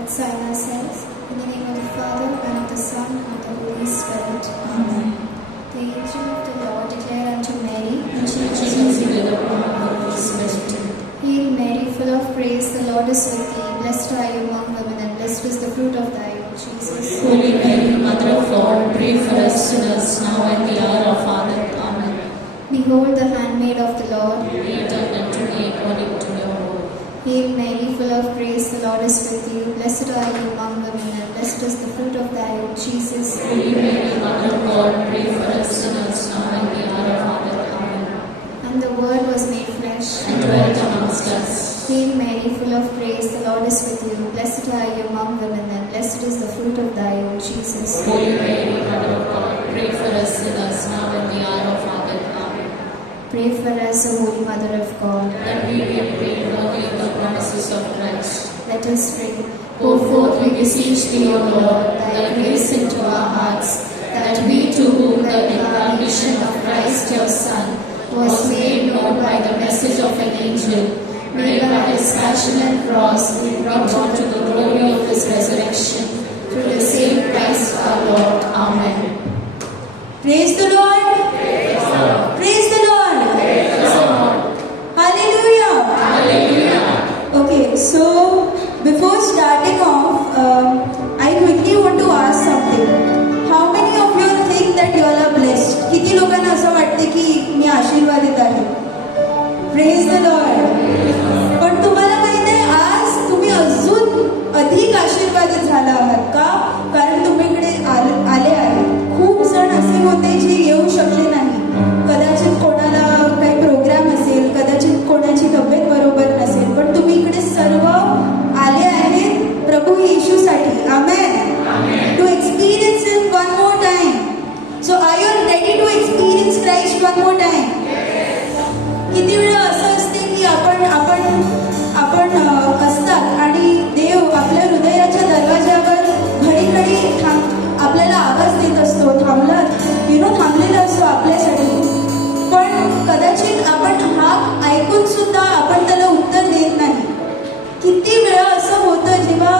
Let's sign ourselves. In the name of the Father, and of the Son, and of the Holy Spirit. Amen. The angel of the Lord declared unto Mary, and she conceived of God is blessed. Hail Mary, full of praise, the Lord is with thee. Blessed are you among women, and blessed is the fruit of thy womb, Jesus. Holy Mary, Mother of God, pray for us sinners, now and the hour of our death. Amen. Behold the handmaid of the Lord. Be it done unto me according to your word. Hail Mary, full of grace, the Lord is with you. Blessed are you among women, and blessed is the fruit of thy womb, Jesus. Holy Mary, Mother of God, pray for us sinners, now and the hour of our death. Amen. And the Word was made flesh And dwelt amongst us. Hail Mary, full of grace, the Lord is with you. Blessed are you among women, and blessed is the fruit of thy womb, Jesus. Holy Mary, Mother of God, pray for us sinners, now and the hour of our death. Amen. Pray for us, O Holy Mother of God. That we may obtain worthy of the promises of Christ. Let us pray. Pour forth, we beseech thee, O Lord, thy grace into our hearts, that we to whom the incarnation of Christ your Son was made known by the message of an angel, may by his passion and cross be brought to the glory of his resurrection, through the same Christ our Lord. Amen. Praise the Lord. Praise the Lord. Praise the Lord. Hallelujah. Hallelujah. Okay, so before starting off, I quickly want to ask something. How many of you think that you all are blessed? किती लोकांना असं वाटते की मी आशीर्वादित आहे? Praise the Lord. पण तुम्हाला माहिती आहे आज तुम्ही अजून अधिक आशीर्वादित झाला आहात का? कारण तुम्ही इकडे आले आहेत. खूप जण असे होते जे येऊ शकले नाही. कदाचित कोणाला काही प्रोग्राम असेल, कदाचित कोणाची तब्येत बरोबर नसेल, पण तुम्ही इकडे सर्व आले आहेत प्रभू येशूसाठी. Amen. To experience it one more time. So are you ready to experience Christ one more time? किती वेळा असं असते की आपण असतात आणि देव आपल्या हृदयाच्या दरवाज्यावर घडी आपल्याला आवाज देत असतो, थांबलेला असतो आपल्यासाठी. पण कदाचित आपण हाक ऐकून सुद्धा आपण त्याला उत्तर देत नाही. किती वेळा असं होतं जेव्हा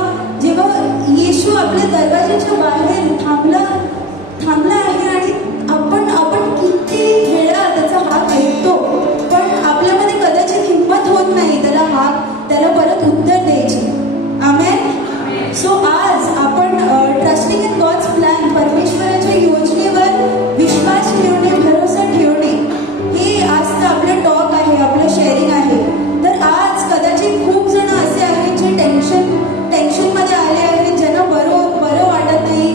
येशू आपल्या दरवाजाच्या बाहेर थांबला आहे आणि आपण किती वेळा त्याचा हाक ऐकतो, पण आपल्यामध्ये कदाचित हिंमत होत नाही त्याला परत उत्तर द्यायची. आमेन. सो आज आपण ट्रस्टिंग इन गॉड्स प्लॅन, परमेश्वराच्या योजनेवर विश्वास ठेवणे, भरोसा ठेवणे, हे आजचं आपलं टॉक आहे, आपलं शेअरिंग आहे. तर आज कदाचित खूप जण असे आहेत जे टेन्शनमध्ये आले आहेत, ज्यांना बरं वाटत नाही,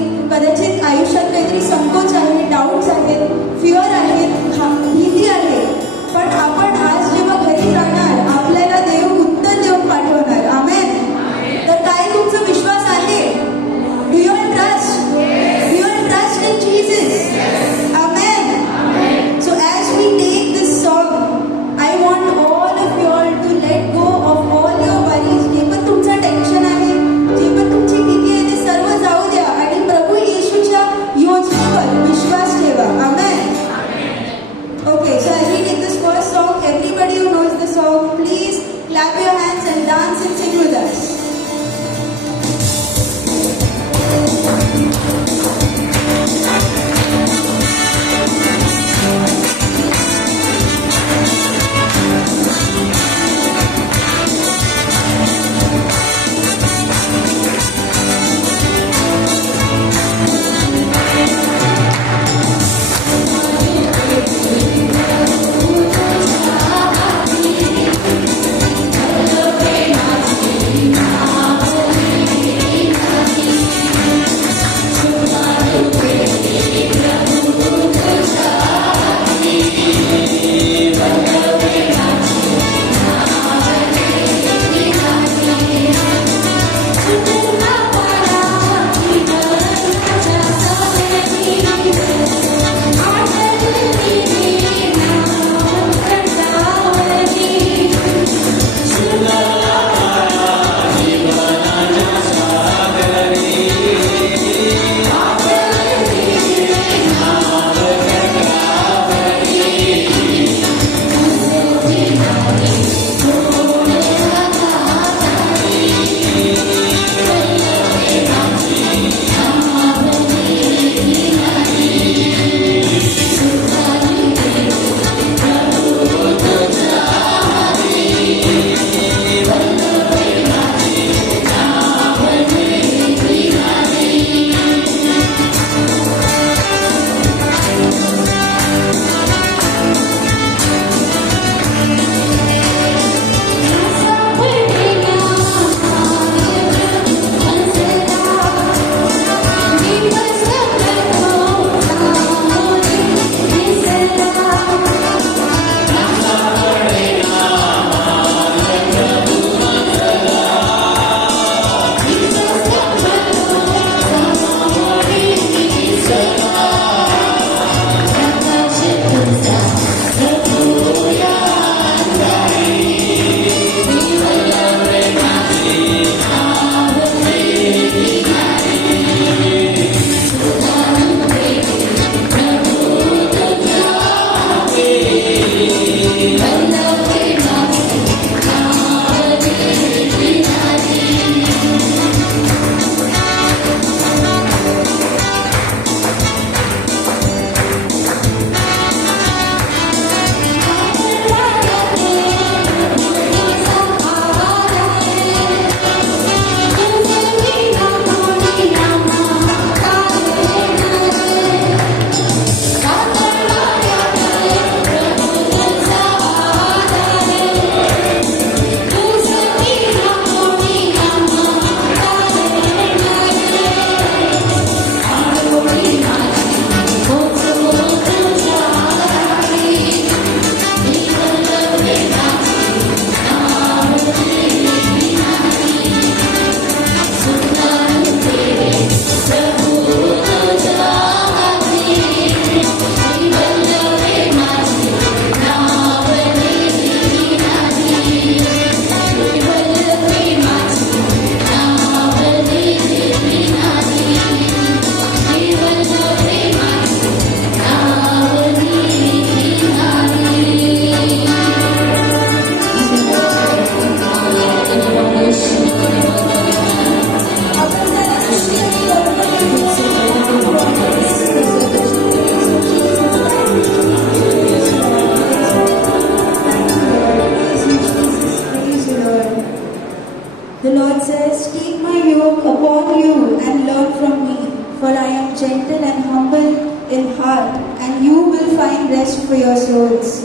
The Lord says, "Take my yoke upon you and learn from me, for I am gentle and humble in heart, and you will find rest for your souls."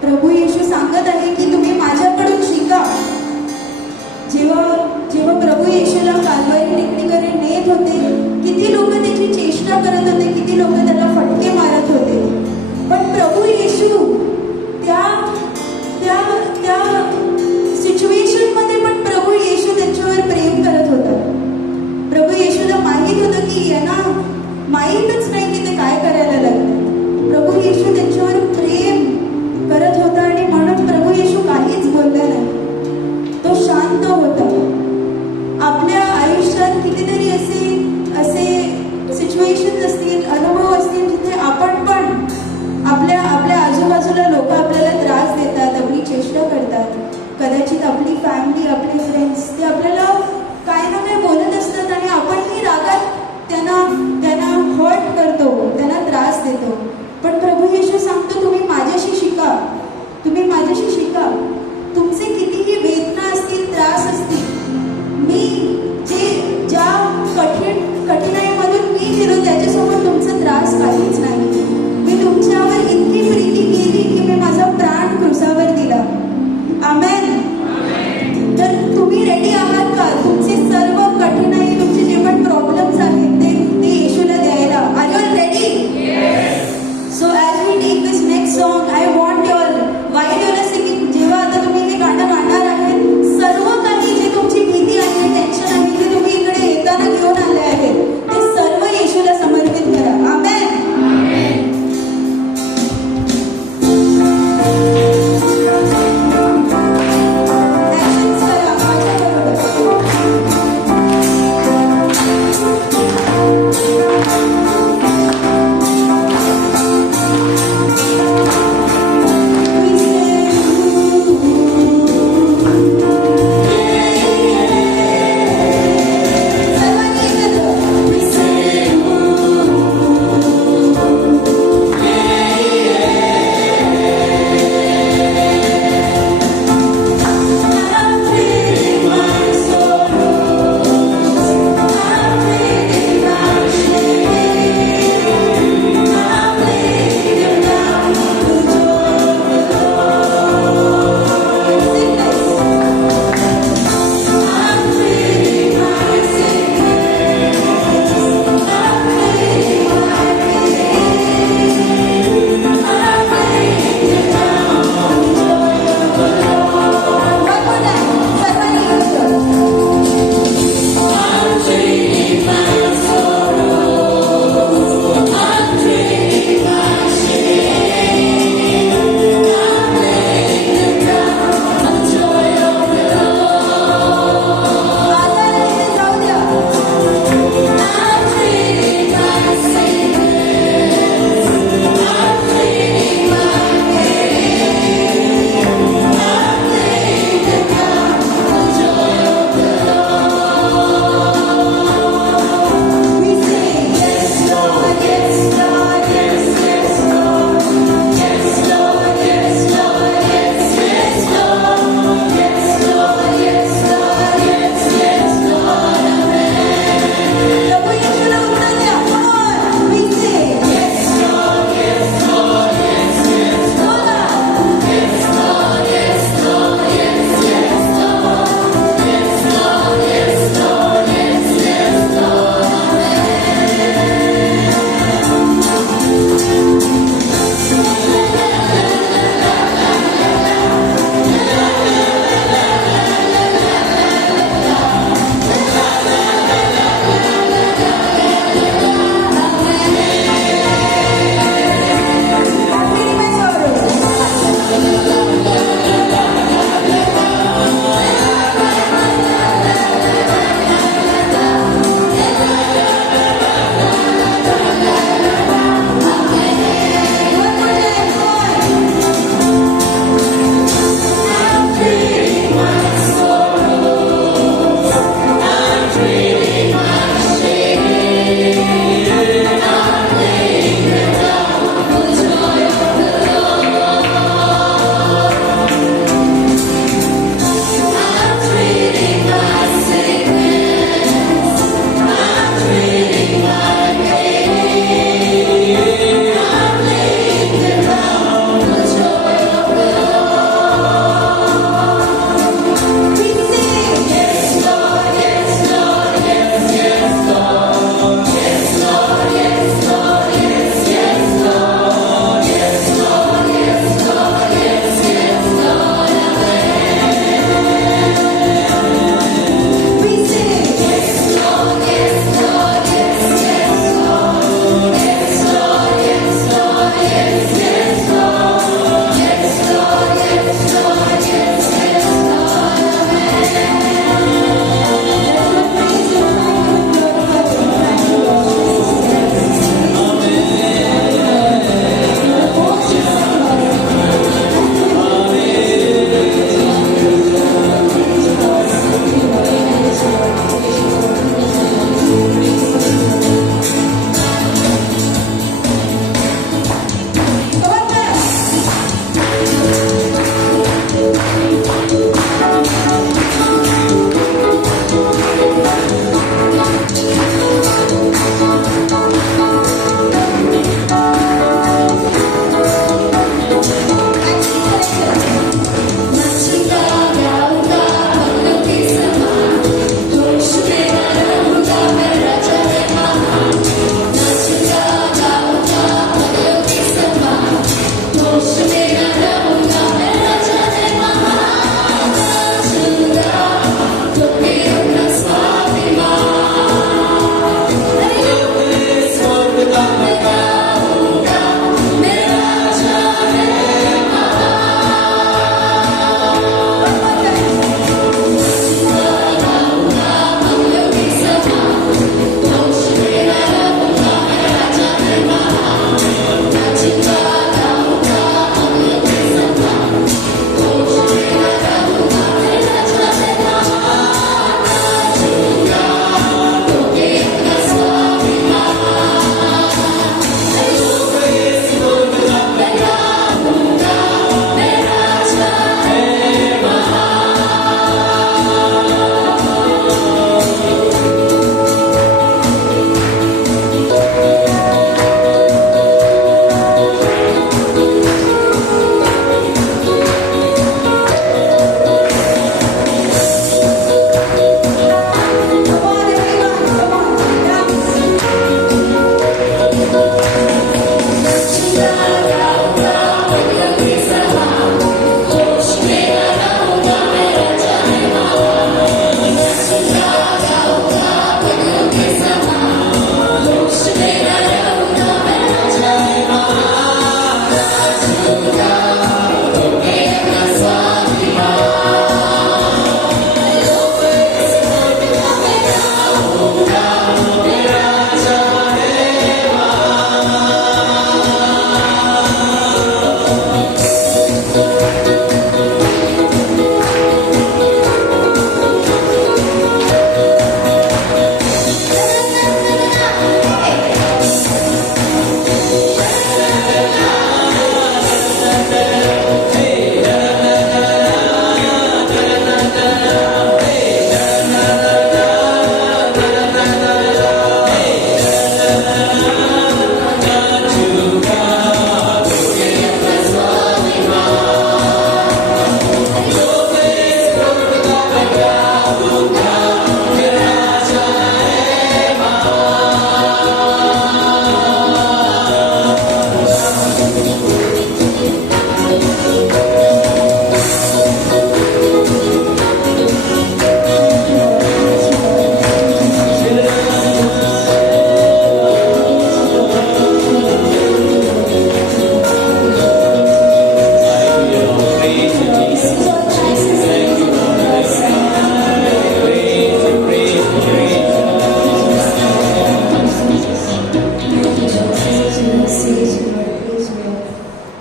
प्रभू येशू सांगत आहे की तुम्ही माझ्याकडून शिका. जेव्हा प्रभू येशूला काल्वारी टेकडीकडे नेत होते, किती लोक त्याची चेष्टा करत होते, किती लोक त्याला फटके मारत होते, पण प्रभू येशू त्या सिच्युएशन मध्ये पण प्रभू येशू त्यांच्यावर प्रेम करत होता. प्रभू येशूला माहीत होतं की यांना माहीतच नाही की ते काय करायला लागले. प्रभू येशू त्यांच्यावर प्रेम करत होता आणि म्हणून प्रभू येशू काहीच बोलला नाही. तो शांत होता. आपल्या आयुष्यात कितीतरी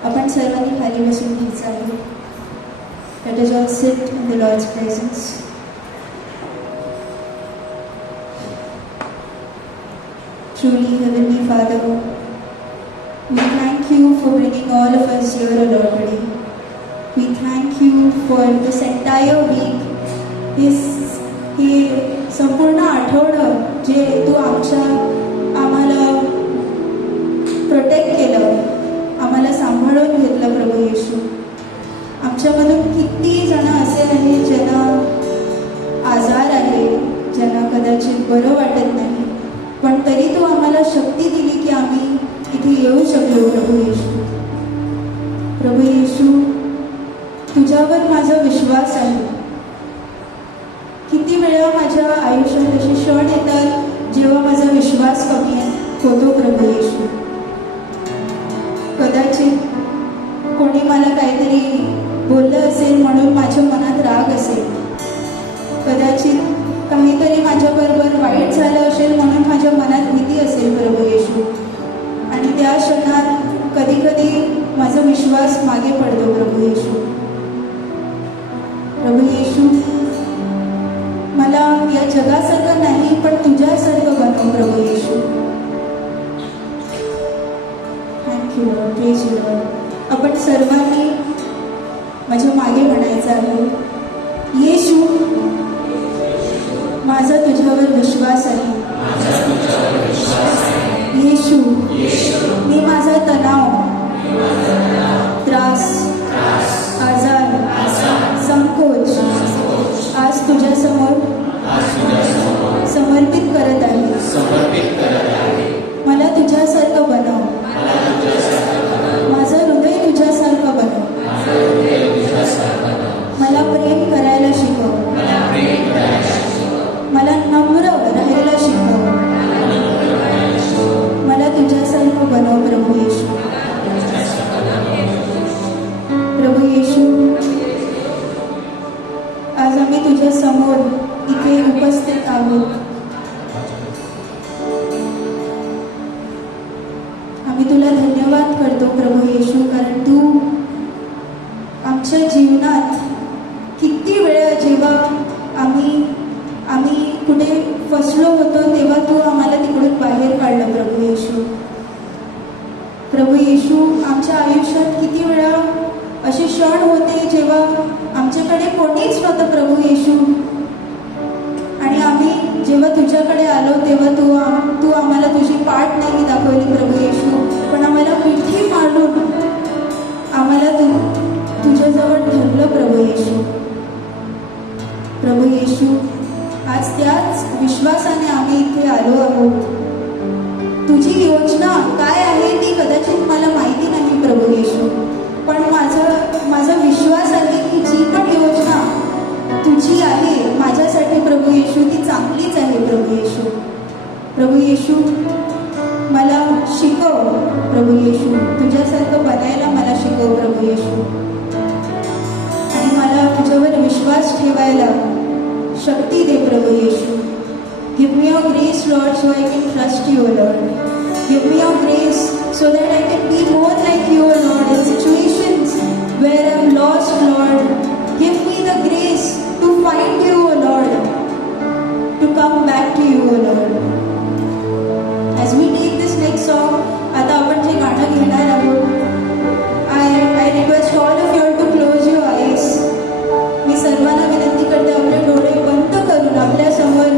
आपण सर्वांनी खाली बसून घ्यायचं आहे. Let us all sit in the Lord's presence. Truly, Heavenly Father, we thank you for bringing all of us here, O Lord, today. We thank you for this entire week. हे संपूर्ण आठवडं जे तू आम्हाला प्रोटेक्ट केलं, आम्हाला सांभाळून घेतलं प्रभू येशू. आमच्यामधून किती जण असे आहेत ज्यांना आजार आहे, ज्यांना कदाचित बरं वाटत नाही, पण तरी तू आम्हाला शक्ती दिली की आम्ही इथे येऊ शकलो प्रभू येशू. प्रभू येशू, तुझ्यावर माझा विश्वास आहे. किती वेळा माझ्या आयुष्यात असे क्षण येतात जेव्हा माझा विश्वास कमी होतो प्रभू येशू. कदाचित कोणी मला काहीतरी बोललं असेल म्हणून माझ्या मनात राग असेल, कदाचित काहीतरी माझ्याबरोबर वाईट झालं असेल म्हणून माझ्या मनात भीती असेल प्रभू येशू. आणि त्या क्षणात कधी कधी माझा विश्वास मागे पडतो प्रभू येशू. प्रभू येशू, मला या जगासारखं नाही पण तुझ्यासारखं बनव प्रभू येशू. Thank you Lord, praise you Lord. आपण सर्वांनी माझ्या मागे म्हणायचं आहे, येशू, माझा तुझ्यावर विश्वास आहे. येशू, मी माझा तणाव, त्रास, आजार, संकोच आज तुझ्यासमोर समर्पित करत आहे. मला तुझ्यासारखं बनव, माझं हृदय तुझ्यासारखं बनव. मला प्रेम करायला शिकव, मला नम्र राहायला शिकव. मला तुझ्यासारखं बनव प्रभू येशू. प्रभू येशू, आज आम्ही तुझ्या समोर इथे उपस्थित आहोत. आम्ही तुला धन्यवाद करतो प्रभू येशू, कारण तू आमच्या जीवनात किती वेळा जेव्हा आम्ही कुठे फसलो होतो तेव्हा तू आम्हाला तिकडून बाहेर काढलं प्रभू येशू. प्रभू येशू, आमच्या आयुष्यात किती वेळा असे क्षण होते जेव्हा आमच्याकडे कोणीच नव्हतं प्रभू येशू, आणि आम्ही जेव्हा तुझ्याकडे आलो तेव्हा तू आम्हाला तुझी पाठ नाही दाखवली प्रभू येशू, पण आम्हाला मिठी मारून आम्हाला तुझ्याजवळ धरलं प्रभू येशू. प्रभू येशू, आज त्याच विश्वासाने आम्ही इथे आलो आहोत. तुझी योजना काय आहे ती कदाचित मला माहिती नाही प्रभू येशू, पण माझा विश्वास आहे की जी पण योजना तुझी आहे माझ्यासाठी प्रभू येशू ती चांगलीच आहे प्रभू येशू. प्रभू येशू, मला शिकव प्रभू येशू, तुझ्यासारखं बनायला मला शिकव प्रभू येशू, आणि मला तुझ्यावर विश्वास ठेवायला शक्ती दे प्रभू येशू. Give me your grace Lord so I can trust you Lord. Give me your grace so that I can be more like you, Lord, in situations where I'm lost, Lord. Give me the grace to find you, Lord, to come back to you, Lord. As we take this next song, आता आपण जे गाणं घेणार आहोत, I request all of you to close your eyes. मी सर्वांना विनंती करते, आपले डोळे बंद करून आपल्या समोर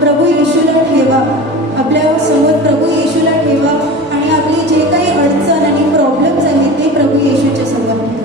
प्रभू येशूला ठेवा, आपल्या समोर प्रभू येशूला ठेवा, आणि आपली जे काही अडचण आणि प्रॉब्लेम्स आहेत ते प्रभू येशूच्या समोर ठेवा.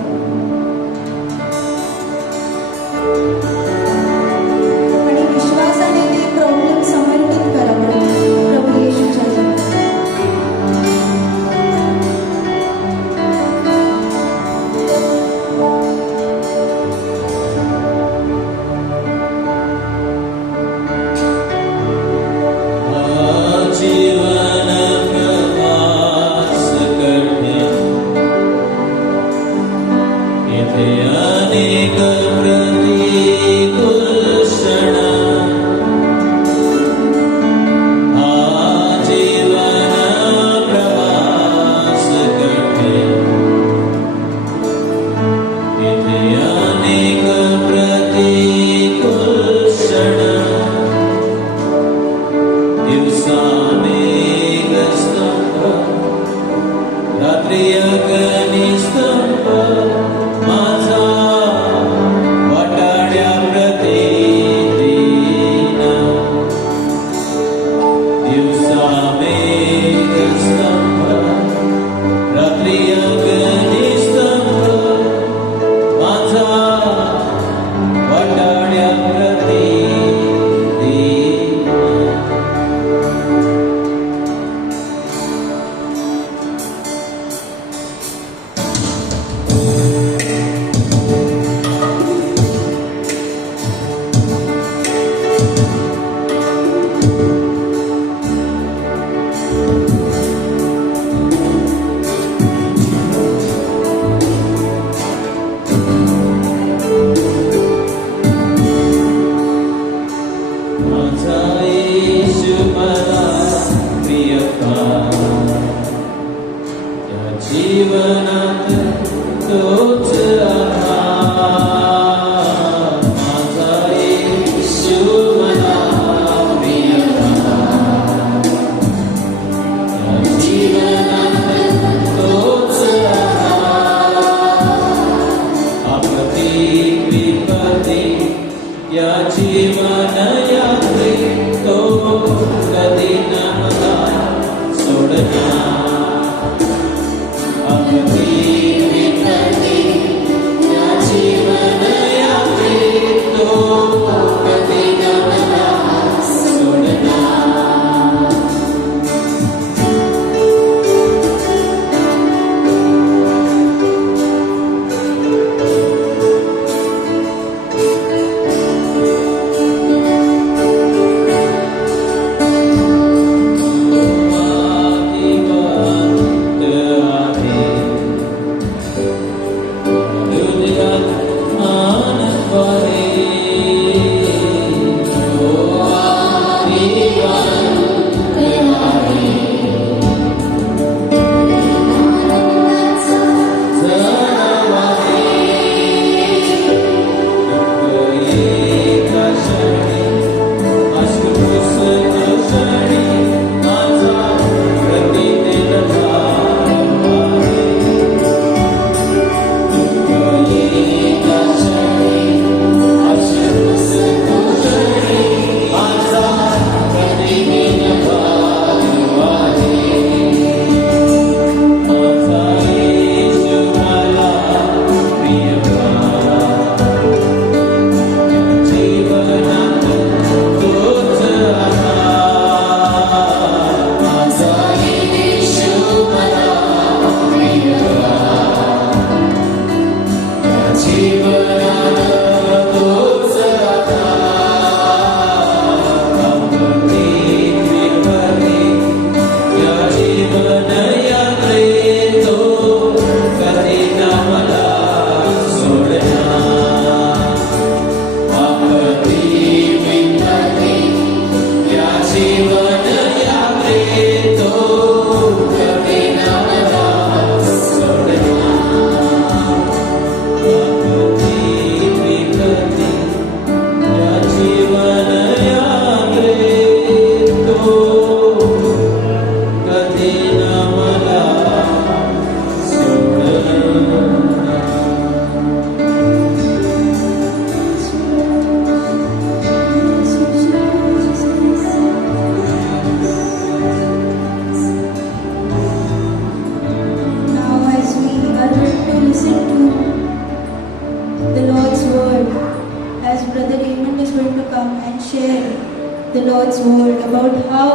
the Lord's word about how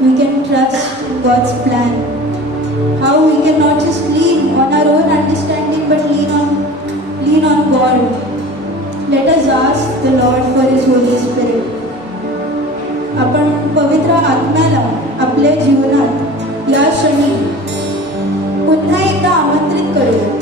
we can trust God's plan, how we can not just lean on our own understanding but lean on God. Let us ask the Lord for His Holy Spirit. आपण पवित्र आत्म्याला आपल्या जीवनात या क्षणी पुन्हा एकदा आमंत्रित करूया.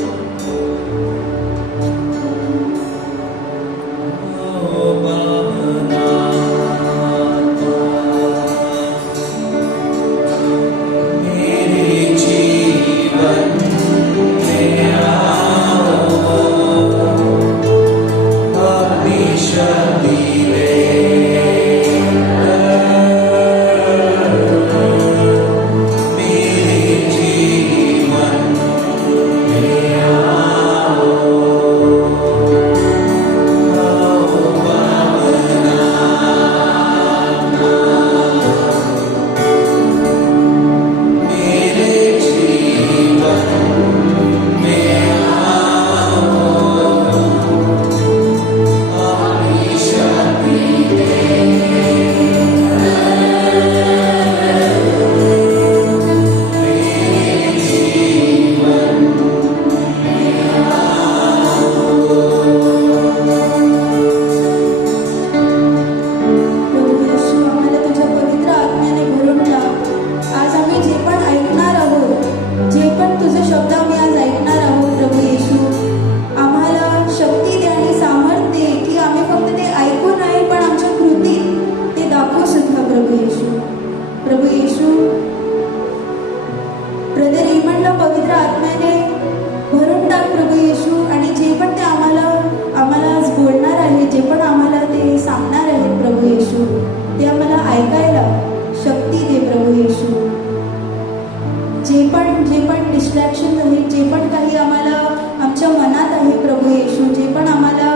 डिस्ट्रॅक्शन आहे, जे पण काही आम्हाला आमच्या मनात आहे प्रभू येशू, जे पण आम्हाला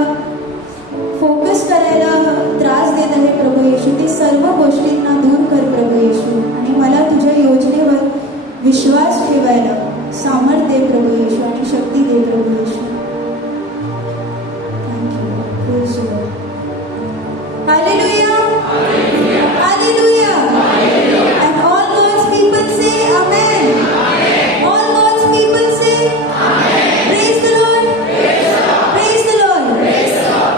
फोकस करायला त्रास देत आहे प्रभू येशू, ते सर्व गोष्टींना दूर कर प्रभू येशू. आणि मला तुझ्या योजनेवर विश्वास ठेवायला सामर्थ्य दे प्रभू येशू आणि शक्ती दे प्रभू येशू. Thank you. Hallelujah, hallelujah. And all God's people say amen. All God's people say amen. Praise the Lord. Praise the Lord. Praise the Lord.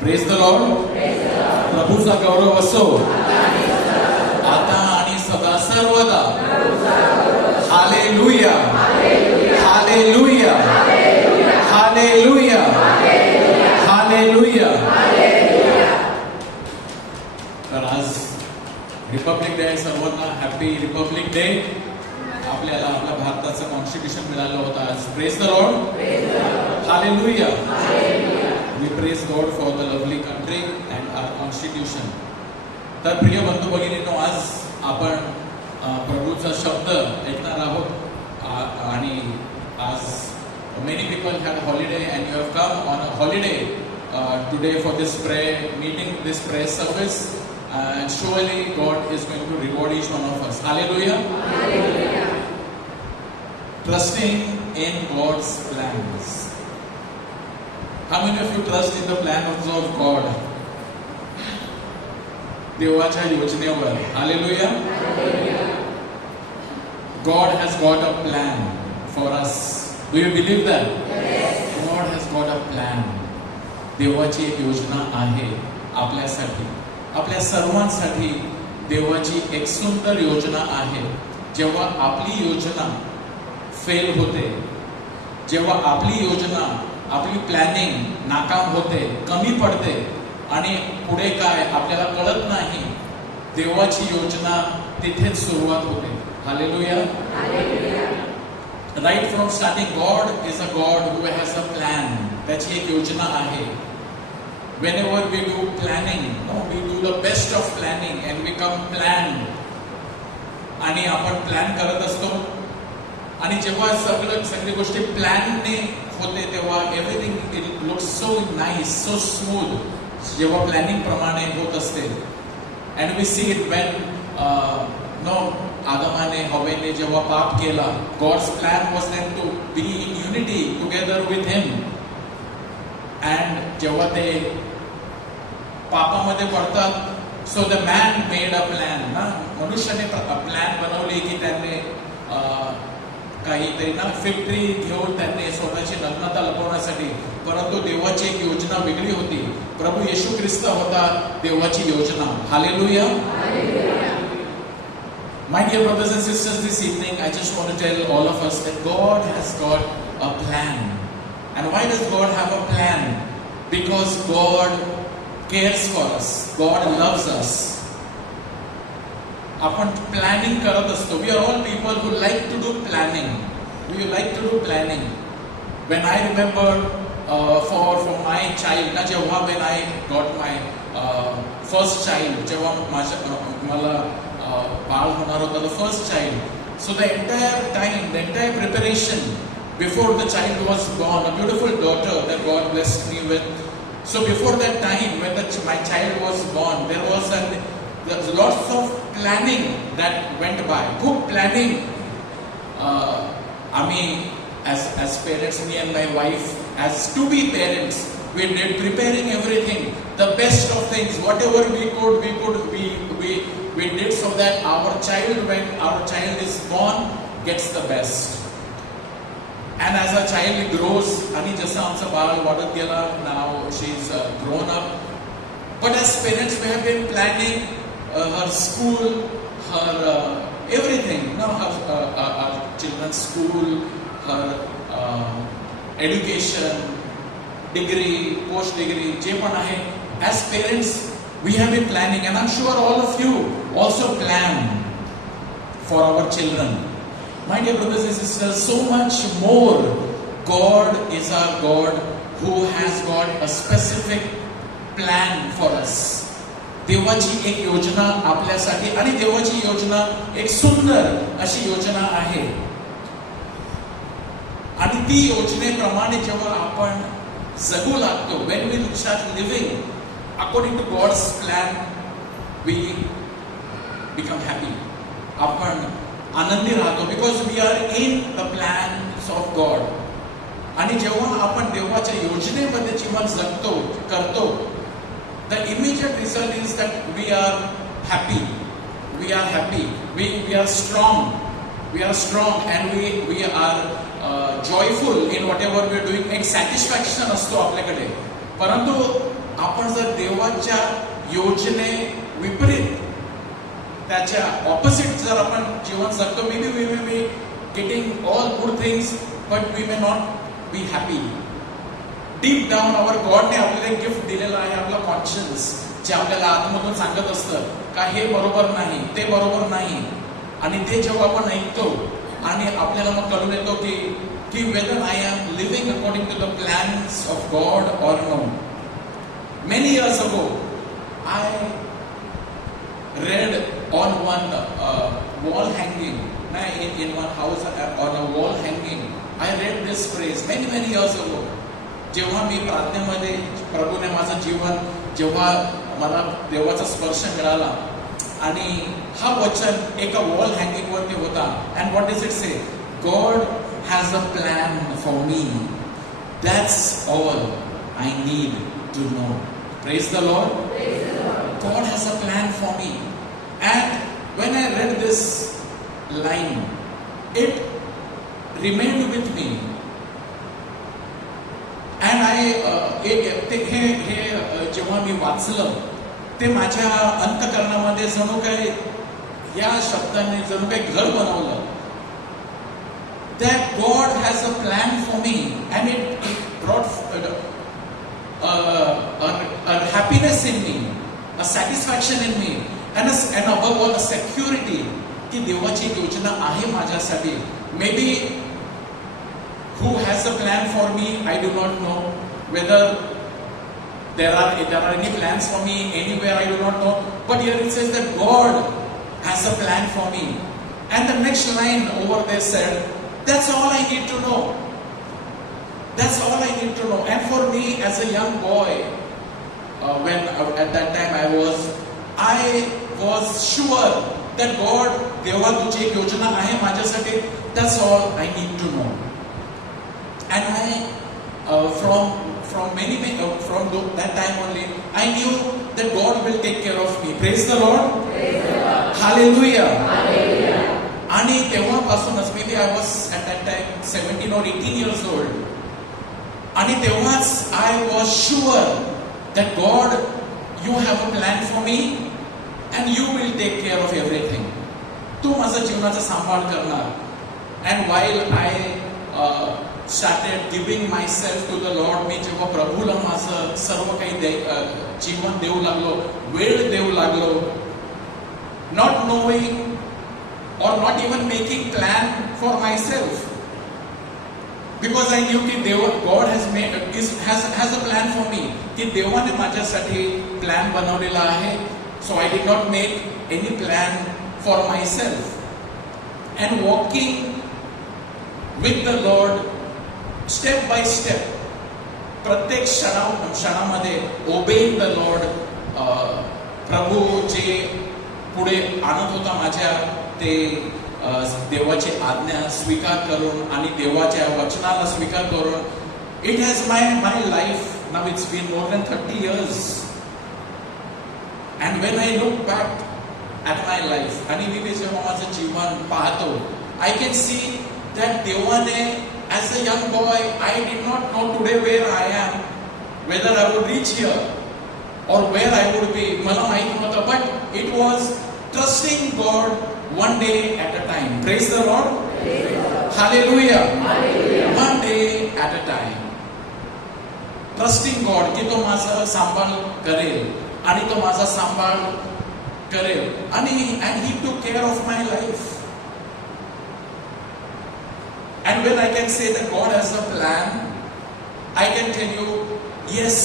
Praise the Lord. प्रभूचा गौरव असो आता आणि सदा सर्वदा. Hallelujah, hallelujah, hallelujah, hallelujah. तर आज रिपब्लिक डे आहे, सर्वांना हॅपी रिपब्लिक डे. आपल्याला आपल्या भारताचं कॉन्स्टिट्यूशन मिळालं होतं आज. Praise the Lord. Hallelujah. We praise God for the lovely country and our constitution. तर प्रिय बंधू भगिनींनो, आज आपण प्रभूचा शब्द ऐकणार आहोत. आणि आज many people had holiday and you have come on a holiday today for this prayer meeting, this prayer service, and surely God is going to reward each one of us. Hallelujah. Hallelujah. Trusting in God's plans. How many of you trust in the plans of God? देवाच्या योजनेवर. Hallelujah. God has got a plan for us. Do you believe that? Yes. God has got a plan. देवाची एक योजना आहे आपल्यासाठी, आपल्या सर्वांसाठी. देवाची एक सुंदर योजना आहे. जेव्हा आपली योजना फेल होते, जेव्हा आपली योजना, आपली प्लॅनिंग नाकाम होते, कमी पडते आणि पुढे काय आपल्याला कळत नाही, देवाची योजना तिथेच सुरुवात होते. Hallelujah. Right from starting God is a God who has a plan. त्याची एक योजना आहे. whenever we do planning, we do the best of planning and we come planned. आणि आपण प्लॅन करत असतो आणि जेव्हा सगळी गोष्टी प्लॅनने होते तेव्हा everything it looks so nice, so smooth. जेव्हा प्लॅनिंग प्रमाणे होत असते. And we see it when Adamane हवेने जेव्हा पाप केला, God's plan was then to be in unity together with him. And जेव्हा ते पापामध्ये पडतात, so the man made a plan. मनुष्याने प्लॅन बनवली की त्यांनी काहीतरी फिग ट्री घेऊन त्यांनी स्वतःची नग्नता लपवण्यासाठी. परंतु देवाची एक योजना वेगळी होती. प्रभू येशू ख्रिस्त होता देवाची योजना. Hallelujah. My dear brothers and sisters, this evening I just want to tell all of us that God has got a plan. And why does God have a plan? Because God cares for us. God loves us. आपण planning करत असतो. We are all people who like to do planning. We like to do planning. When I remember for my child, जेव्हा when I got my first child, जेव्हा मला बाळ होणार होता, the first child. So the entire time, the entire preparation before the child was born, a beautiful daughter that God blessed me with. So before that time, when my child was born, there was lots of planning that went by. Good planning. As parents, me and my wife, as to be parents, we did preparing everything, the best of things, whatever we could, we did so that our child, when our child is born, gets the best. And as our child grows, आणि जसं आमचं बाळ वाढत गेला, now she's grown up. But as parents, we have been planning her school, her everything. Her children's school, her education, degree, post degree, जे पण आहे. As parents, we have been planning, and I'm sure all of you also plan for our children. My dear brothers and sisters, so much more, God is our God who has got a specific plan for us. देवाची एक योजना आपल्यासाठी, आणि देवाची योजना एक सुंदर अशी योजना आहे. आणि ती योजनेप्रमाणे जेव्हा आपण जगू लागतो, when we start living according to God's plan, we become happy. आपण आनंदी राहतो, because we are in the plans of God. आणि जेव्हा आपण देवाच्या योजनेमध्ये जीवन जगतो, करतो, the immediate result is that we are happy. We are happy. We are strong. We are strong, and we are joyful in whatever we are doing. एक satisfaction असतो आपल्याकडे. परंतु आपण जर देवाच्या योजने विपरीत, त्याच्या ऑपोजिट जर आपण जीवन जगतो, maybe we will be getting all good things, but we may not be happy. Deep down our God ने आपल्याला एक गिफ्ट दिलेलं आहे, आपला कॉन्शियन्स, जे आपल्याला आतमधून सांगत असतं का हे बरोबर नाही, ते बरोबर नाही. आणि ते जेव्हा आपण ऐकतो आणि आपल्याला मग कळून येतो की whether I am living according to the plans of God or no. Many years ago, I read on one wall hanging, in one house on a wall hanging, I read this phrase many years ago. जेव्हा मी प्रार्थनेमध्ये प्रभूने माझं जीवन, जेव्हा मला देवाचा स्पर्श मिळाला, आणि हा वचन एका वॉल हँगिंग वरती होता. And what does it say? God has a plan for me. That's all I need to know. Praise the Lord. God has a plan for me. And when I read this line, it remained with me. And जेव्हा मी वाचलं, ते माझ्या अंतकरणामध्ये जणू काय या शब्दाने जणू काही घर बनवलं. That God has a plan for me, and it brought a happiness in me, a satisfaction in me, and above all a security की देवाची योजना आहे माझ्यासाठी. Maybe who has a plan for me, I do not know. Whether there are any plans for me anywhere, I do not know. But here it says that God has a plan for me. And the next line over there said, that's all I need to know. That's all I need to know. And for me, as a young boy, when at that time I was sure that God, देवा तुझी एक योजना आहे माझ्यासाठी. That's all I need to know. And from that time only, I knew that God will take care of me. Praise the Lord. Hallelujah. आणि तेव्हापासूनच, maybe I was at that time 17 or 18 years old. आणि तेव्हाच I was sure that God, you have a plan for me and you will take care of everything. तू माझा जीवनाचा सांभाळ करणार. And while I started giving myself to the Lord, मी जेव्हा प्रभूला माझं सर्व काही जीवन देऊ लागलो, वेळ देऊ लागलो, not knowing or not even making plan for myself, because I knew that God has a plan for me. की देवाने माझ्यासाठी प्लॅन बनवलेला आहे. So I did not make any plan for myself. And walking with the Lord step by step, प्रत्येक क्षणामध्ये obeying the Lord, प्रभू जे पुढे आणत होता माझ्या, ते देवाची आज्ञा स्वीकार करून आणि देवाच्या वचनाला स्वीकार करून, it has my life now, it's been more than 30 years. And when I look back at my life, आणि मी जेव्हा माझं जीवन पाहतो, I can see that देवाने, as a young boy, I did not know today where I am, whether I would reach here or where I would be. मला माहित नव्हतं, but it was trusting God one day at a time. Praise the Lord. Hallelujah. One day at a time. Trusting God की तो माझा सांभाळ करेल आणि तो माझा सांभाळ करेल, आणि and He took care of my life. And when I can say that God has a plan, I can tell you, yes,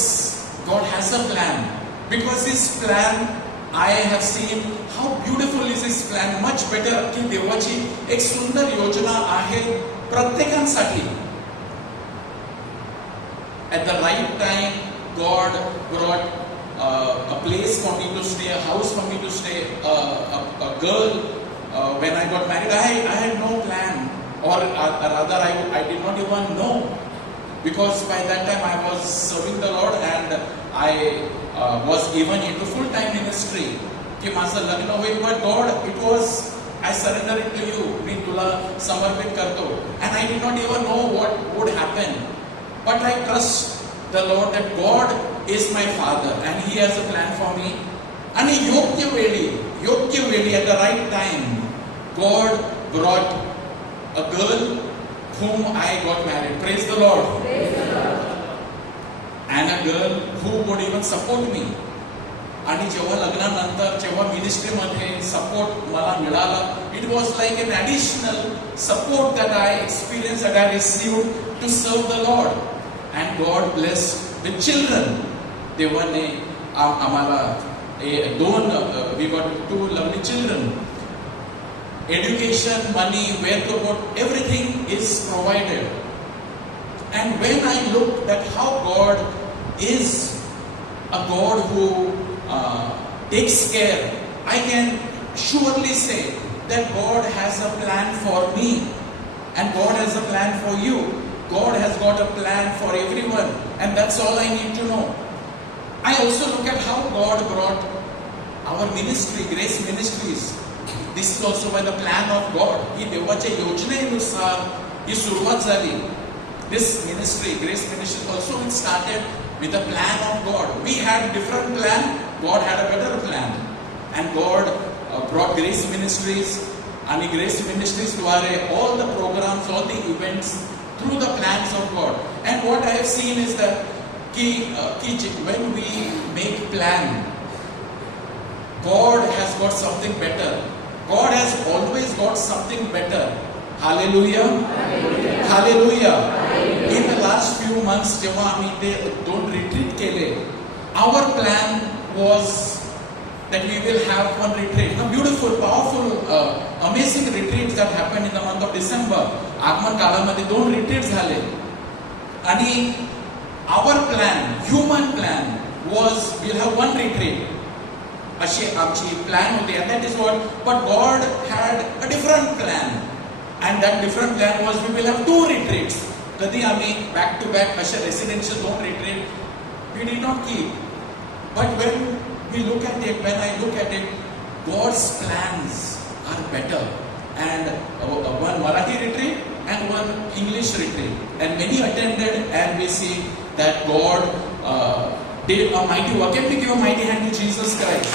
God has a plan, because His plan, I have seen how beautiful is His plan. Much better की देवाची एक सुंदर योजना आहे प्रत्येकांसाठी. At the right time, God brought a place for me to stay, a house for me to stay, a girl. When I got married, I had no plan, or rather I did not even know, because by that time I was serving the Lord, and I was even into full-time ministry. की माझं लग्न होईल, but God, it was, I surrender it to you. मी तुला समर्पित करतो. And I did not even know what would happen. But I trust the Lord that God is my Father and He has a plan for me. आणि योग्य वेळी at the right time, God brought a girl whom I got married. Praise the Lord. And a girl who would even support me. आणि जेव्हा लग्नानंतर, जेव्हा मिनिस्ट्रीमध्ये support मला मिळाला, it was like an additional support that I experienced, that I received to serve the Lord. And God blessed the children. देवाने आम्हाला we got 2 lovely children. Education, money, where to go, everything is provided. And when I look at how God is a God who takes care, I can surely say that God has a plan for me, and God has a plan for you. God has got a plan for everyone, and that's all I need to know. I also look at how God brought our ministry, Grace Ministries. This is also by the plan of God. ही देवाच्या योजनेनुसार ही सुरुवात झाली. This ministry, Grace Ministry, also it started with the plan of God. We had different plan, God had a better plan. And God brought Grace Ministries, and Grace Ministries द्वारे all the programs, all the events through the plans of God. And what I have seen is that when we make plan, God has got something better. God has always got something better. Hallelujah. Hallelujah. In the last few months, जेव्हा आम्ही ते 2 retreat केले, our plan was that we will have one retreat. A beautiful, powerful, amazing retreats that happened in the month of December. आगमन काळामध्ये 2 retreats झाले. आणि our plan, human plan was we'll have one retreat. अशी आमची plan होती, and that is what, but God had a different plan, and that different plan was we will have 2 retreats. कधी आम्ही back to back अशा residential 2 retreat we did not keep, but when we look at it, when I look at it, God's plans are better, and one Marathi retreat and one English retreat, and many attended, and we see that God did a mighty work. Can we give a mighty hand to Jesus Christ?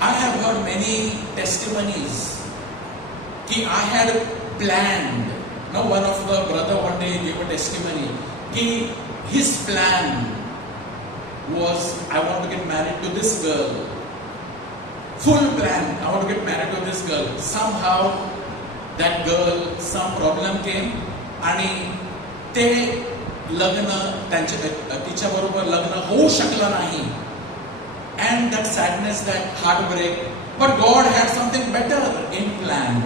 I have heard many testimonies कि I had planned. Now one of the brother one day gave a testimony कि his plan was I want to get married to this girl. Full plan, I want to get married to this girl. Somehow that girl, some problem came आणि ते लग्न तिच्या बरोबर लग्न होऊ शकलं नाही. And that sadness, that heartbreak, but God had something better in plan.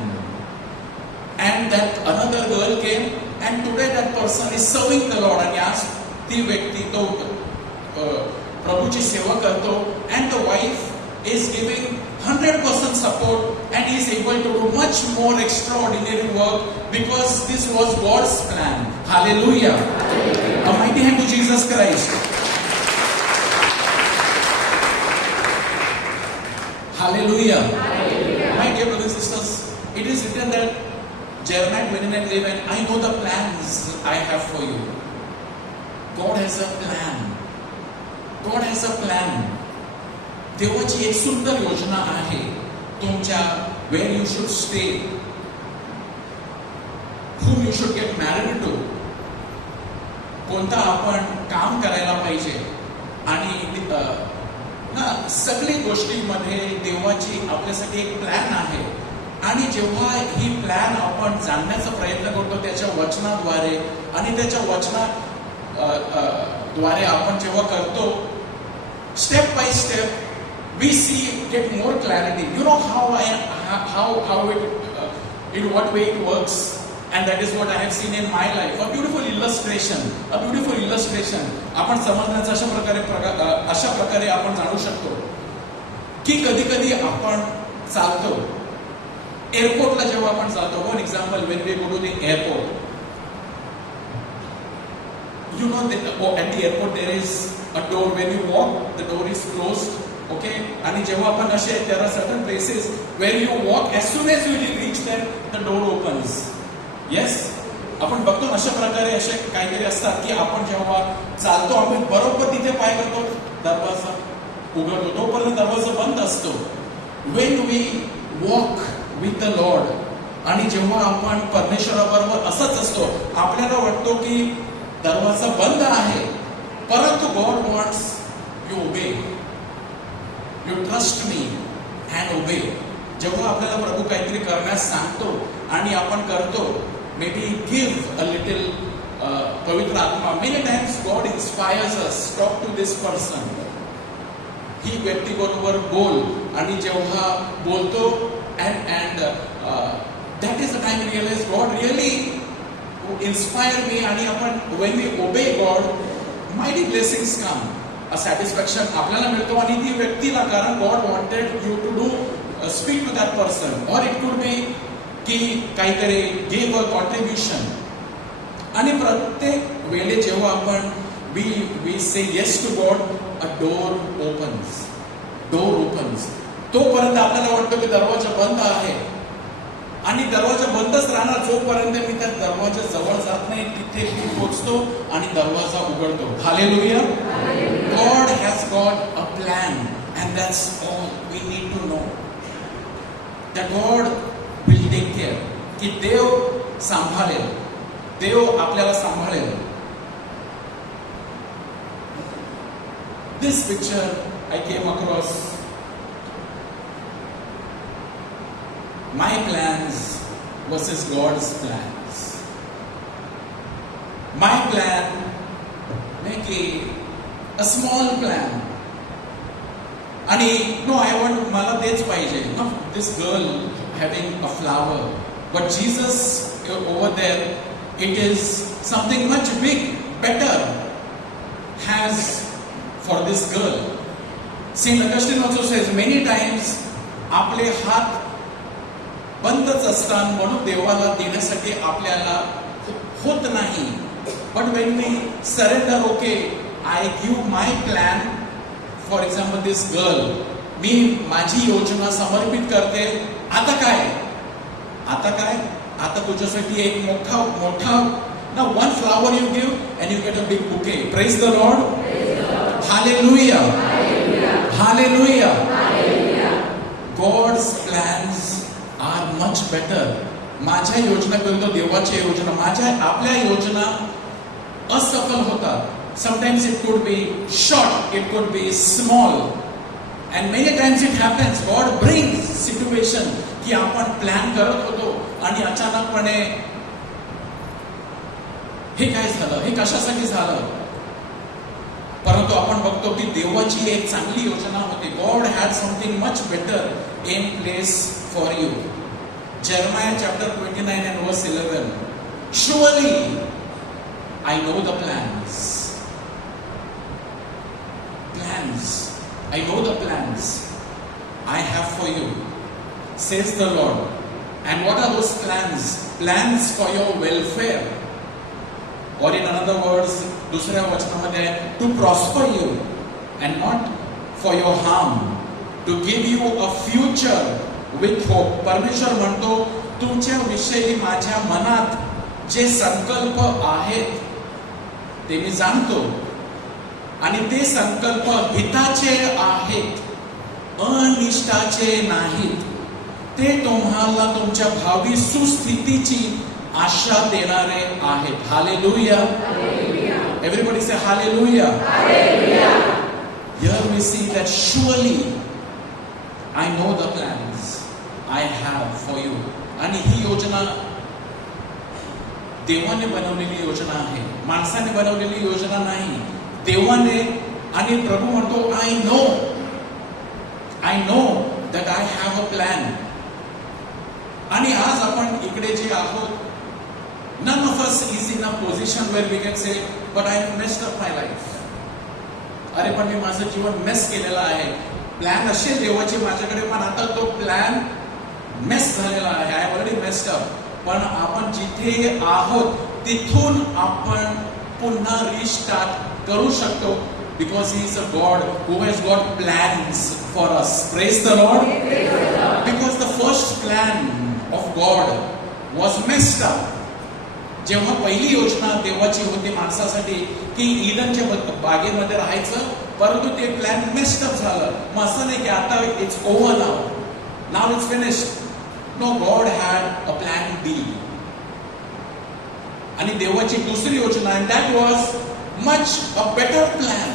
And that another girl came, and today that person is serving the Lord. आणि आज ती व्यक्ती तो प्रभूची सेवा करतो, and the wife is giving 100% support, and he is able to do much more extraordinary work because this was God's plan. Hallelujah. A mighty hand to Jesus Christ. Hallelujah. My dear brothers and sisters, it is written that Jeremiah 29:11, I know the plans I have for you. God has a plan. God has a plan. देवाची एक सुंदर योजना आहे तुमच्या where you should stay, whom you should get married to, कोणता आपण काम करायला पाहिजे, आणि ना सगळी गोष्टींमध्ये देवाची आपल्यासाठी एक प्लॅन आहे. आणि जेव्हा ही प्लॅन आपण जाणण्याचा प्रयत्न करतो त्याच्या वचनाद्वारे, आणि त्याच्या वचनाद्वारे आपण जेव्हा करतो, step by step we see get more clarity. You know how it in what way it works, and that is what I have seen in my life. A beautiful illustration. आपण समजण्याचा अशा प्रकारे आपण जाणू शकतो की कधी कधी आपण चालतो एअरपोर्टला, जेव्हा आपण जातो. For example, when we go to the airport, you know that at the airport there is a door. When you walk, the door is closed. Okay, आणि जेव्हा आपण असे, there are certain places where you walk, as soon as you reach there, the door opens. Yes, आपण बघतो अशा प्रकारे असे काहीतरी असतात की आपण जेव्हा चालतो, आपण बरोबर तिथे पाय करतो, दरवाजा उघडतो, तोपर्यंत दरवाजा बंद असतो. When we walk with the Lord, आणि जेव्हा आपण परमेश्वराबरोबर असंच असतो, आपल्याला वाटतो की दरवाजा बंद आहे, परंतु God wants you obey. You trust me and obey. जेव्हा आपल्याला प्रभू काहीतरी करण्यास सांगतो आणि आपण करतो, maybe give a little पवित्र आत्मा. Many times God inspires us, talk to this person. ही व्यक्ती बरोबर बोल, आणि जेव्हा बोलतो and that is the time we realize God really inspire me, आणि आपण when we obey God, mighty blessings come. A satisfaction आपल्याला मिळतो आणि ती व्यक्तीला, कारण God wanted you to do speak to that person, or it could be की काहीतरी give a contribution. आणि प्रत्येक वेळे जेव्हा आपण we say yes to God, a door opens. तोपर्यंत आपल्याला वाटतं की दरवाजा बंद आहे, आणि दरवाजा बंदच राहणार जोपर्यंत मी त्या दरवाजा जवळ जात नाही. तिथे मी पोहोचतो आणि दरवाजा उघडतो. Hallelujah. God has got a plan, and that's all we need to know. That God will take care. की देव सांभाळेल, देव आपल्याला सांभाळेल. This picture I came across. My plans versus God's plans. My plan, make a small plan. आणि no, I want, मला तेच पाहिजे. No, this girl having a flower, But Jesus over there, it is something much big, better has for this girl. Saint Augustine also says many times आपले हात बंदच असतात म्हणून देवाला देण्यासाठी आपल्याला होत नाही. But when we surrender, okay, I give my plan, for example this girl, मी माझी योजना समर्पित करते. आता काय? आता तुझ्यासाठी एक मोठा now one flower you give and you get a big bouquet. Praise the Lord. Hallelujah. Hallelujah. God's plans are much better. माझ्या योजना करून देवाची योजना, आपल्या योजना असफल होतात. Sometimes it could be short, it could be small, and many times it happens. God brings situation की आपण प्लॅन करत होतो आणि अचानकपणे हे काय झालं, हे कशासाठी झालं. परंतु आपण बघतो की देवाची एक चांगली योजना होती. God had something much better in place for you. Jeremiah chapter 29 and verse 11. Surely I know the plans. I know the plans I have for you, says the Lord. And what are those plans? Plans for your welfare. Or in another words, दुसऱ्या वचनामध्ये to prosper you and not for your harm, to give you a future with hope. परमेश्वर म्हणतो तुमच्या विषयी माझ्या मनात जे संकल्प आहेत ते मी जाणतो आणि ते संकल्प हिताचे आहेत, अनिष्टाचे नाहीत. ते तुम्हाला तुमच्या भावी सुस्थितीची आशा देणारे आहेत. Hallelujah. Everybody say hallelujah. Here we see that surely I know the plans I have for you. आणि ही योजना देवाने बनवलेली योजना आहे, माणसाने बनवलेली योजना नाही. देवाने, आणि प्रभू म्हणतो I know that I have a plan. आणि आज आपण इकडे जे आहोत, none of us is in a position where we can say, but I have messed up my life. अरे पण मी माझं जीवन मेस केलेलं आहे. प्लॅन असेल देवाची माझ्याकडे, पण आता तो प्लॅन मेस झालेला आहे. I have already messed up. पण आपण जिथे आहोत तिथून आपण पुन्हा रिस्टार्ट करू शकतो, because he is a God who has got plans for us. Praise the Lord. Because the first plan of God was messed up. जेव्हा पहिली योजना देवाची होती माणसासाठी की ईडनच्या बागेमध्ये राहायचं, परंतु ते प्लॅन मेस्ड अप झालं. मग असं नाही की आता it's over, now it's finished. No, God had a plan B. आणि देवाची दुसरी योजना, and that was much a better plan,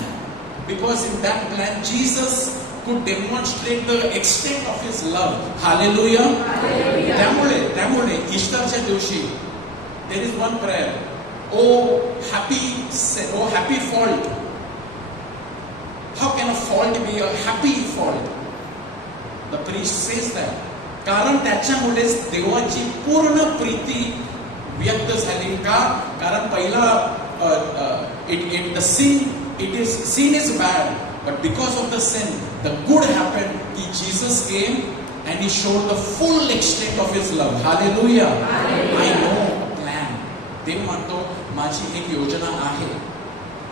because in that plan Jesus could demonstrate the extent of his love. Hallelujah. त्यामुळे ईस्टरच्या दिवशी there is one prayer. Oh happy fault. How can a fault be a happy fault? The priest says that. कारण त्याच्यामुळेच देवाची पूर्ण प्रीती व्यक्त झाली. का? कारण पहिला sin is bad, but because of the sin, the good happened. Jesus came and he showed the full extent of his love. Hallelujah. I know a plan. देव म्हणतो माझी एक योजना आहे,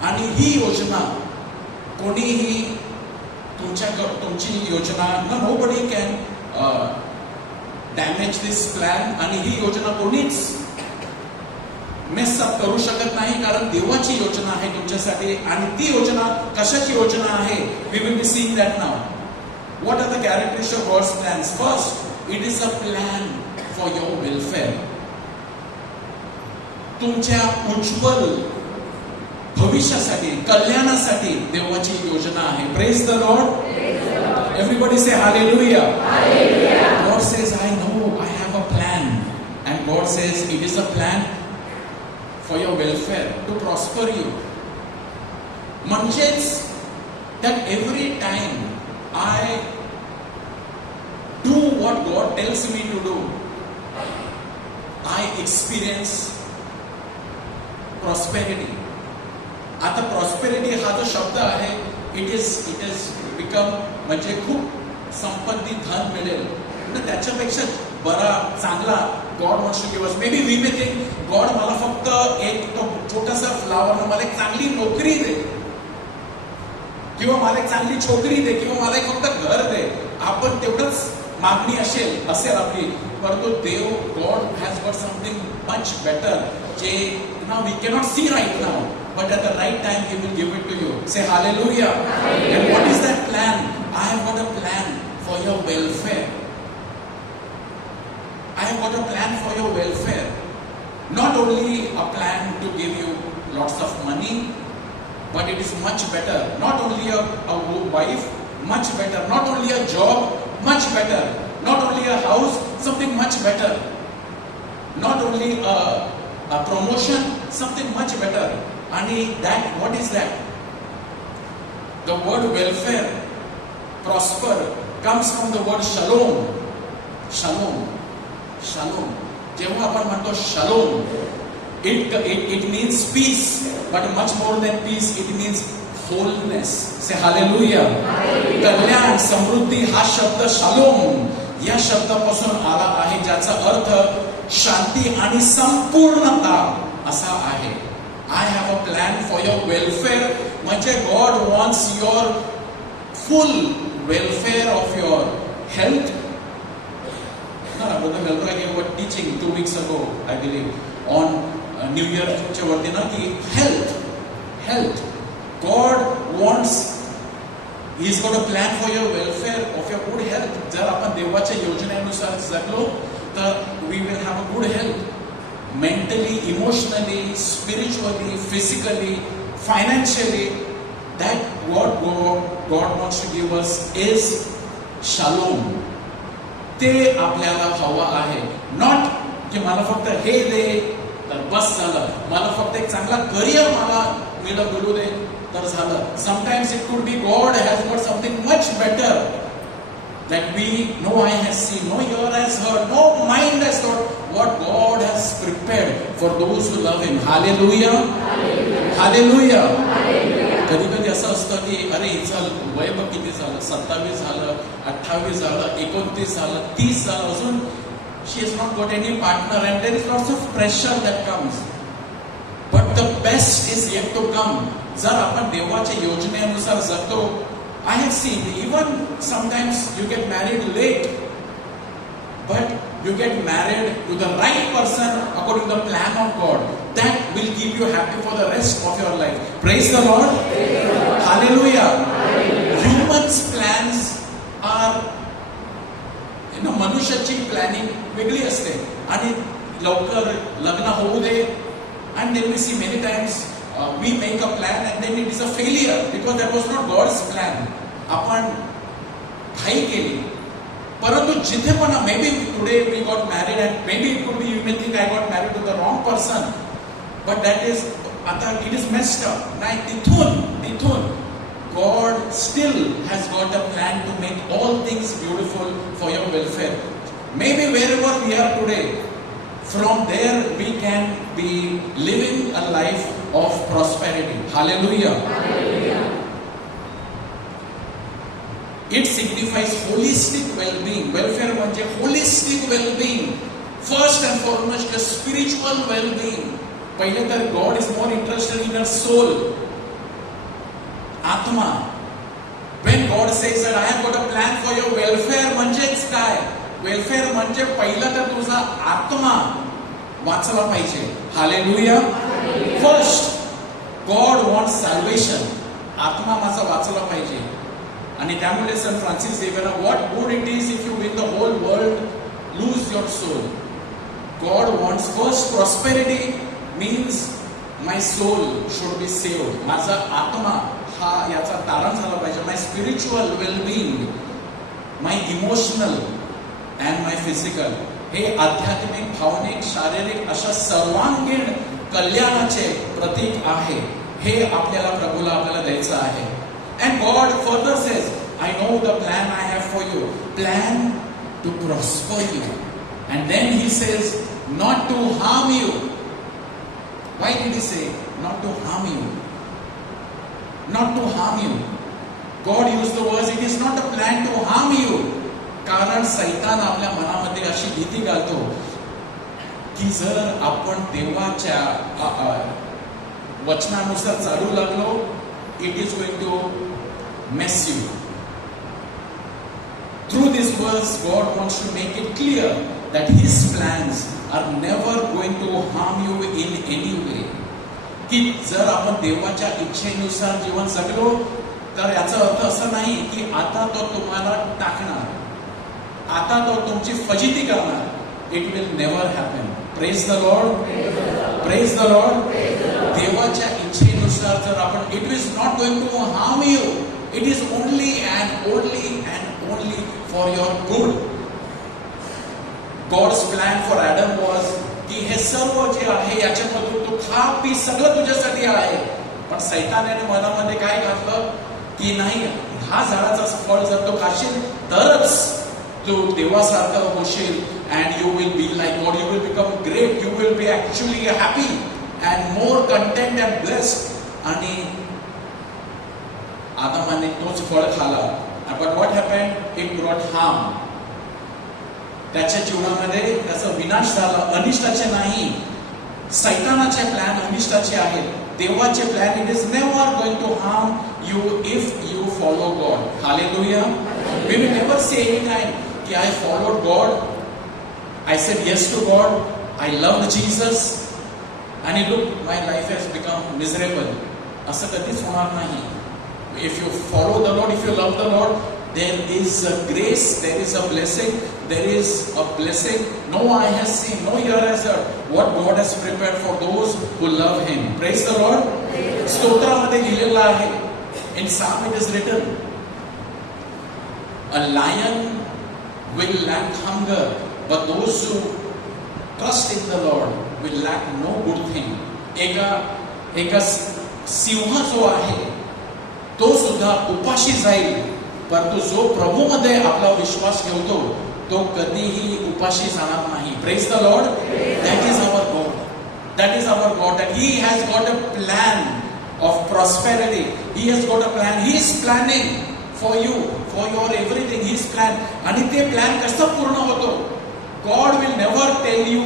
आणि ही योजना कोणीही तुमची योजना, nobody can damage this plan. आणि ही योजना कोणीच मेस अप करू शकत नाही, कारण देवाची योजना आहे तुमच्यासाठी. आणि ती योजना कशाची योजना आहे? We will be seeing that now. What are the characteristics of God's plans? First, it is a plan for your welfare. तुमच्या उज्ज्वल भविष्यासाठी, कल्याणासाठी देवाची योजना आहे. Praise the Lord. Everybody say hallelujah. God says I know I have a plan, and God says it is a plan for your welfare, to prosper you. म्हणजेच that every time I do what God tells me to do, I experience prosperity. आता prosperity हा जो शब्द आहे it is become म्हणजे खूप संपत्ती धन मिळेल, पण त्याच्यापेक्षा बरा चांगला God wants to give us. Maybe we may think God मला फक्त एक तो छोटासा फ्लावर, मला एक चांगली नोकरी दे, किंवा मला एक चांगली छोकरी दे, किंवा मला एक फक्त घर दे. आपण तेवढंच मागणी असेल आपली, परंतु देव God has got something much better, जे now we cannot see right now, but at the right time he will give it to you. Say hallelujah. And what is that plan? I have got a plan for your welfare. I have got a plan for your welfare. Not only a plan to give you lots of money, but it is much better. Not only a wife, much better. Not only a job, much better. Not only a house, something much better. Not only a promotion, something much better. And that, what is that? The word welfare, prosper, comes from the word shalom. Shalom. Shalom. जेव्हा आपण म्हणतो shalom, it means peace, but much more than peace, it means wholeness. Say hallelujah. कल्याण, समृद्धी हा शब्द shalom या शब्दापासून आला आहे, ज्याचा अर्थ शांती आणि संपूर्णता असा आहे. I have a plan for your welfare. म्हणजे God wants your full welfare of your health. Brother Melroy gave a teaching 2 weeks ago, I believe, on New Year च्या वरती ना, की health. God wants, He's got a plan for your welfare of your good health. जर आपण देवाच्या योजनेनुसार जगलो तर we will have a good health. Mentally, emotionally, spiritually, physically, financially, that what God wants to give us is shalom. ते आपल्याला हवा आहे. नॉट की मला फक्त हे दे तर बस झालं, मला फक्त एक चांगला करिअर मला मिळू दे तर झालं. Sometimes it could be God has got something much better that we, no eye has seen, no ear has heard, no mind has thought, what God has prepared for those who love Him. Hallelujah. Hallelujah. कधी कधी असं असतं की अरे हिचं वय बघ किती झालं, 27 झालं, 28 झालं, 29 झालं, 30 झालं, अजून she has not got any partner, and there is lots of pressure that comes. But the best is yet to come. जर आपण देवाच्या योजनेनुसार जगतो, I have seen, even sometimes you get married late, but you get married to the right person according to the plan of God. That will keep you happy for the rest of your life. Praise the Lord. Hallelujah. Humans' plans are, मनुष्याची planning वेगळी असते, आणि लवकर लग्न होऊ दे, and then we see many times we make a plan and then it is a failure because that was not God's plan. आपण घाई केली. परंतु जिथे पण, maybe today we got married and maybe it could be, you may think I got married to the wrong person, but that is, आता it is messed up. नाही, तिथून God still has got a plan to make all things beautiful for your welfare. Maybe wherever we are today, from there we can be living a life of prosperity. Hallelujah. Hallelujah. It signifies holistic well-being. Welfare म्हणजे holistic well-being. First and foremost, the spiritual well-being. पहिले तर God is more interested in your soul. आत्मा. When God says that I have got a plan for your welfare, म्हणजेच काय? Welfare म्हणजे पहिलं तर तुझा आत्मा वाचला पाहिजे. Hallelujah. First, God wants salvation. आत्मा माझा वाचला पाहिजे. आणि त्यामुळे Saint Francis Xavier, what good it is if you win the whole world, lose your soul. God wants first prosperity, means my soul should be saved. माझा आत्मा हा याचा तारण झाला पाहिजे. My spiritual well-being, my emotional and my physical, हे आध्यात्मिक, भावनिक, शारीरिक अशा सर्वांगीण कल्याणाचे प्रतीक आहे. हे आपल्याला प्रभूला आपल्याला द्यायचं आहे. And God further says, I know the plan I have for you. Plan to prosper you. And then He says, not to harm you. Why did he say not to harm you? Not to harm you. God used the words, it is not a plan to harm you. कारण सैतान आपल्या मनामध्ये अशी भीती घालतो की जर आपण देवाच्या वचनानुसार चालू लागलो, it is going to mess you. Through this verse, God wants to make it clear that His plans are never going to harm you in any way. की जर आपण देवाच्या इच्छेनुसार जीवन जगलो तर याचा अर्थ असं नाही की आता तो तुम्हाला टाकणार, आता तो तुमची फजिती करणार. It will never happen. Praise the Lord. Praise the Lord. देवाच्या इच्छेनुसार जर आपण, it is not going to harm you. It is only and only for your good. God's plan for Adam was की हे सर्व जे आहे याच्यामधून तू खा पी, सगळं तुझ्यासाठी आहे. पण सैतानाने मनामध्ये काय घातलं की नाही, हा झाडाचा फळ जर तो खाशील तरच तू देवासारखं होशील. And you will be like God. You will become great. You will be actually happy and more content and blessed. आणि आदमाने तोच फळ खाला. But what happened? It brought harm. त्याच्या जीवनामध्ये त्याचा विनाश झाला. अनिष्टाचे नाही, सैतानाचे प्लॅन अनिष्टाचे आहेत. देवाचे plan, it is never going to harm you if you follow God. Hallelujah. We will never say any time कि I followed God, I said yes to God, I loved Jesus, and look, my life has become miserable. असं कधीच होणार नाही. If you follow the Lord, if you love the Lord, there is a grace, there is a blessing, there is a blessing. No eye has seen, no ear has heard what God has prepared for those who love Him. Praise the Lord. स्तोत्रामध्ये लिहिलेलं आहे. In Psalm it is written, a lion will lack hunger, but those who trust in the Lord will lack no good thing. एका सिंह जो आहे तो सुद्धा उपाशी जाईल, परंतु जो प्रभूमध्ये आपला विश्वास ठेवतो तो कधीही उपाशी जाणार नाही. Praise the Lord. That is our God. That is our God. That He has got a plan of prosperity. He has got a plan. He is planning for you, for your everything. He is plan. आणि ते plan कसं पूर्ण होतो? God will never tell you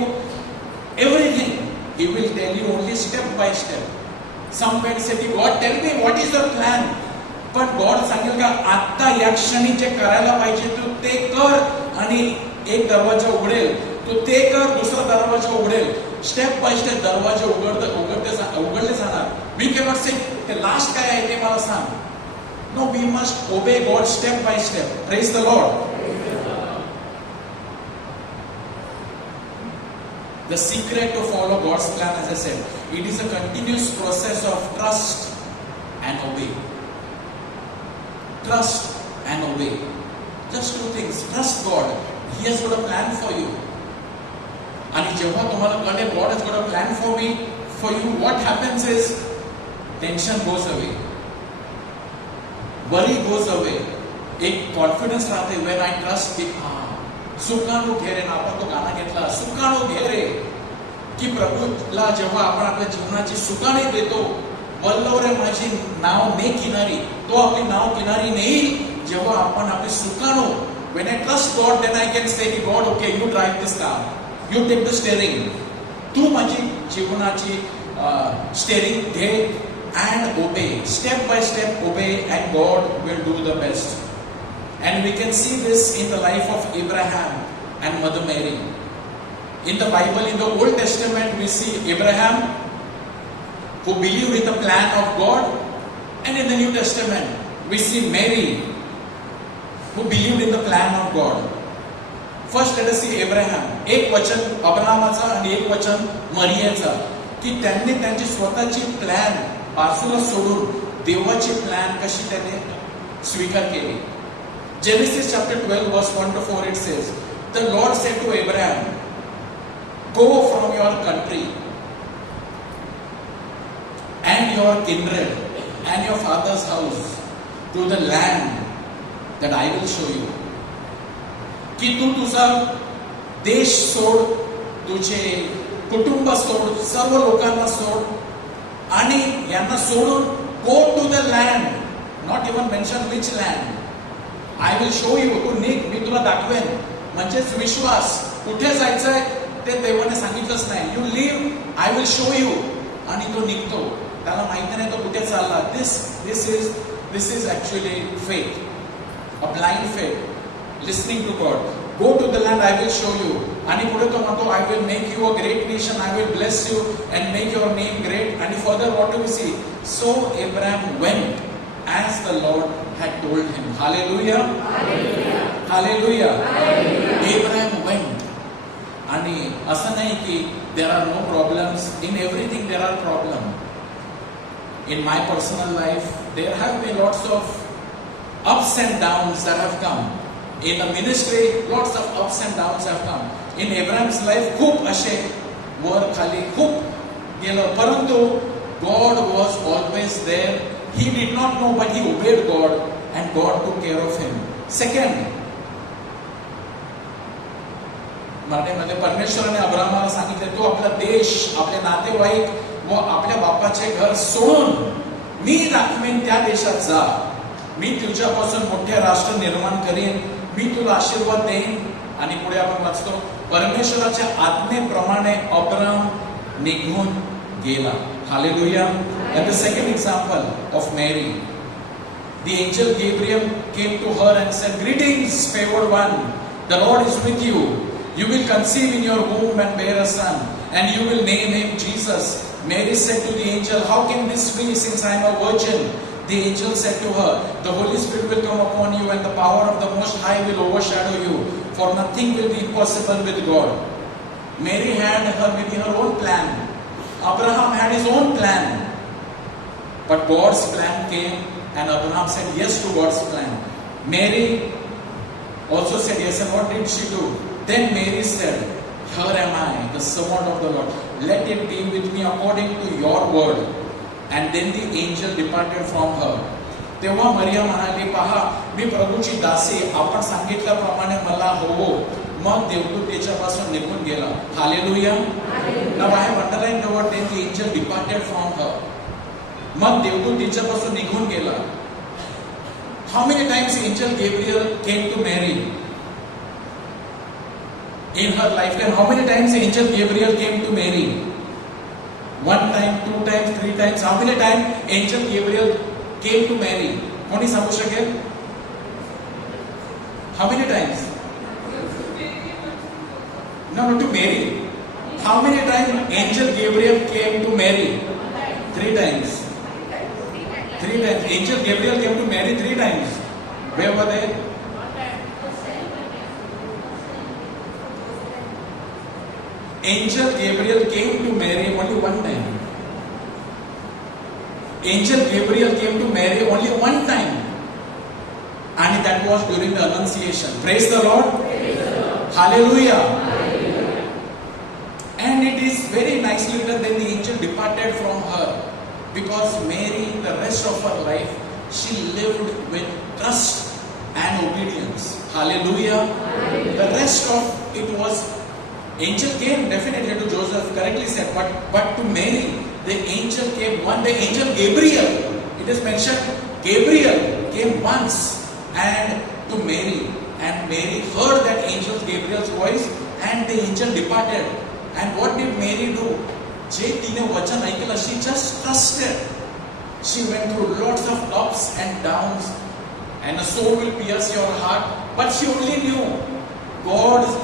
everything. He will tell you only step by step. Some men say, God, tell me what is your plan? पण God सांगेल का आता या क्षणी जे करायला पाहिजे तू ते कर. आणि एक दरवाजा उघडेल, तू ते कर, दुसरा दरवाजा उघडेल. स्टेप बाय स्टेप दरवाजे उघडले जाणार. वी कॅनॉट से ते लास्ट काय आहे ते मला सांग. No, we must obey God step by step. Praise the Lord. The secret to follow God's plan, as I said, it is a continuous process of trust and obey. Trust and obey. Just two things. Trust God. He has got a plan for you. आणि जेव्हा तुम्हाला कळेल God has got a plan for me, for you, what happens is tension goes away, worry goes away. एक confidence राहते when I trust की सुखाणू घे रे. आपण तो गाणं घेतला, सुखाणू घे रे. की प्रभूला जेव्हा आपण आपल्या जीवनाची सुखाने देतो, वल्लव रे माझी नाव ने किनारी, तो आपली नाव किनारी नेईल. जेव्हा आपण आपली सुखाणू, when I trust God, then I can say to God, okay, you drive this car. You take the steering. तू माझी जीवनाची steering घे and obey. Step by step obey and God will do the best. And we can see this in the life of Abraham and Mother Mary. In the Bible, in the Old Testament, we see Abraham who believed in the plan of God. And in the New Testament, we see Mary who believed in the plan of God. First let us see Abraham. एक वचन अब्राहमाचा आणि एक वचन मरियाचा, की त्यांनी त्यांची स्वतःची plan बाजूला सोडून देवाची प्लॅन कशी त्याने स्वीकार केली. Genesis chapter 12 verse 1 to 4 it says, the Lord said to Abraham, go from your country and your kindred and your father's house to the land that I will show you. की तू तुझा देश सोड, तुझे कुटुंब सोड, सर्व लोकांना सोड आणि यांना सोडून go to the land. Not even mention which land. I will show you. तू निघ, मी तुला दाखवेन. म्हणजेच विश्वास. कुठे जायचंय ते देवाने सांगितलंच नाही. You leave, I will show you. आणि तो निघतो. त्याला माहिती नाही तो कुठे चालला. This is actually faith, a blind faith. Listening to God. Go to the land, I will show you. आणि पुढे तो म्हणतो, I will make you a great nation, I will bless you and make your name great. आणि further what do we see? So Abraham went as the Lord had told him. Hallelujah. Hallelujah. Abraham went. आणि असं नाही की there are no problems. In everything there are problems. In my personal life there have been lots of ups and downs that have come. In the ministry lots of ups and downs have come. In Abraham's life खूप असे वर खाली खूप गेलं, परंतु God was always there. He did not know, but he obeyed God, and God took care of him. Second, मराठीमध्ये परमेश्वराने अब्राहमाला सांगितले, तू आपला देश, आपले नातेवाईक व आपल्या बापाचे घर सोडून मी दाखवेन त्या देशात जा. मी तुझ्यापासून मोठे राष्ट्र निर्माण करीन. मी तुला आशीर्वाद देईन. आणि पुढे आपण वाचतो, परमेश्वराच्या आज्ञेप्रमाणे अब्राम निघून गेला. Hallelujah. And the second example of Mary, the angel Gabriel came to her and said, greetings, favored one, the Lord is with you. You will conceive in your womb and bear a son, and you will name him Jesus. Mary said to the angel, how can this be since I am a virgin? The angel said to her, the Holy Spirit will come upon you and the power of the Most High will overshadow you, for nothing will be impossible with God. Mary had maybe her own plan. Abraham had his own plan. But God's plan came and Abraham said yes to God's plan. Mary also said yes. And what did she do? Then Mary said, here am I, the servant of the Lord. Let it be with me according to your word. And then the angel departed from her. तेव्हा मरिया म्हणाली, पहा मी प्रभूची दासी, आपण सांगितल्याप्रमाणे मला होवो. मग देवदूत त्याच्यापासून निघून गेला. Hallelujah. Now I have underlined the word, then the angel departed from her. मग देवदूत तिच्यापासून निघून गेला. How many times angel Gabriel came to Mary in her lifetime? How many times angel Gabriel came to Mary? One time, two times, three times. How many times angel Gabriel came to Mary? कोणी सांगू शकेल? How many times? No, to Mary. How many times angel Gabriel came to Mary? 3 times. 3 times. Angel Gabriel came to Mary 3 times. Where were they? Angel Gabriel came to Mary only 1 time. Angel Gabriel came to Mary only 1 time. And that was during the Annunciation. Praise the Lord. Praise the Lord. Hallelujah. And it is very nicely written, then the angel departed from her, because Mary, the rest of her life, she lived with trust and obedience. Hallelujah. The rest of it was, angel came definitely to Joseph, correctly said, but to Mary, the angel came one day. Angel Gabriel, it is mentioned, Gabriel came once and to Mary, and Mary heard that angel Gabriel's voice, and the angel departed. And what did Mary do? जे तिने वचन ऐकलं, she just trusted. She went through lots of ups and downs, and a soul will pierce your heart. But she only knew God's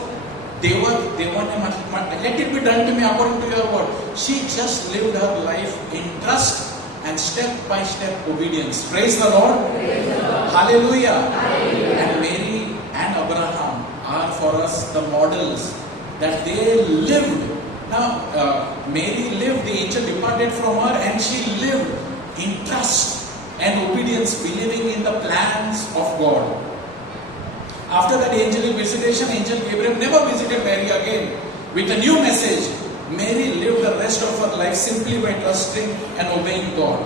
let it be done to me according to your word. She just lived her life in trust and step by step obedience. Praise the Lord. Praise the Lord. Hallelujah. Hallelujah. And Mary and Abraham are for us the models that they lived. Now, Mary lived, the angel departed from her, and she lived in trust and obedience, believing in the plans of God. After that angelic visitation, angel Gabriel never visited Mary again with a new message. Mary lived the rest of her life simply by trusting and obeying God.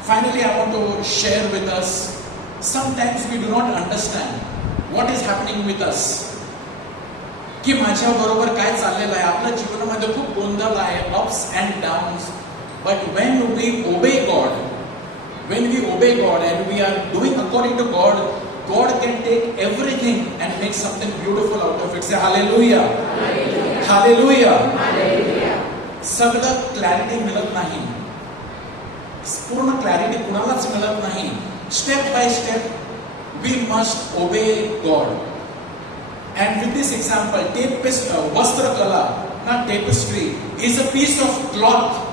Finally, I want to share with us, sometimes we do not understand what is happening with us, की माझ्या बरोबर काय चाललेलं आहे. आपल्या जीवनामध्ये खूप गोंधळ आहे, ups and downs. But when we obey God, when we obey God and we are doing according to God, God can take everything and make something beautiful out of it. Say hallelujah. Hallelujah. Hallelujah. सगळं clarity मिळत नाही, पूर्ण clarity कुणालाच मिळत नाही. Step by step we must obey God. And with this example, Vastrakala, not tapestry, is a piece of cloth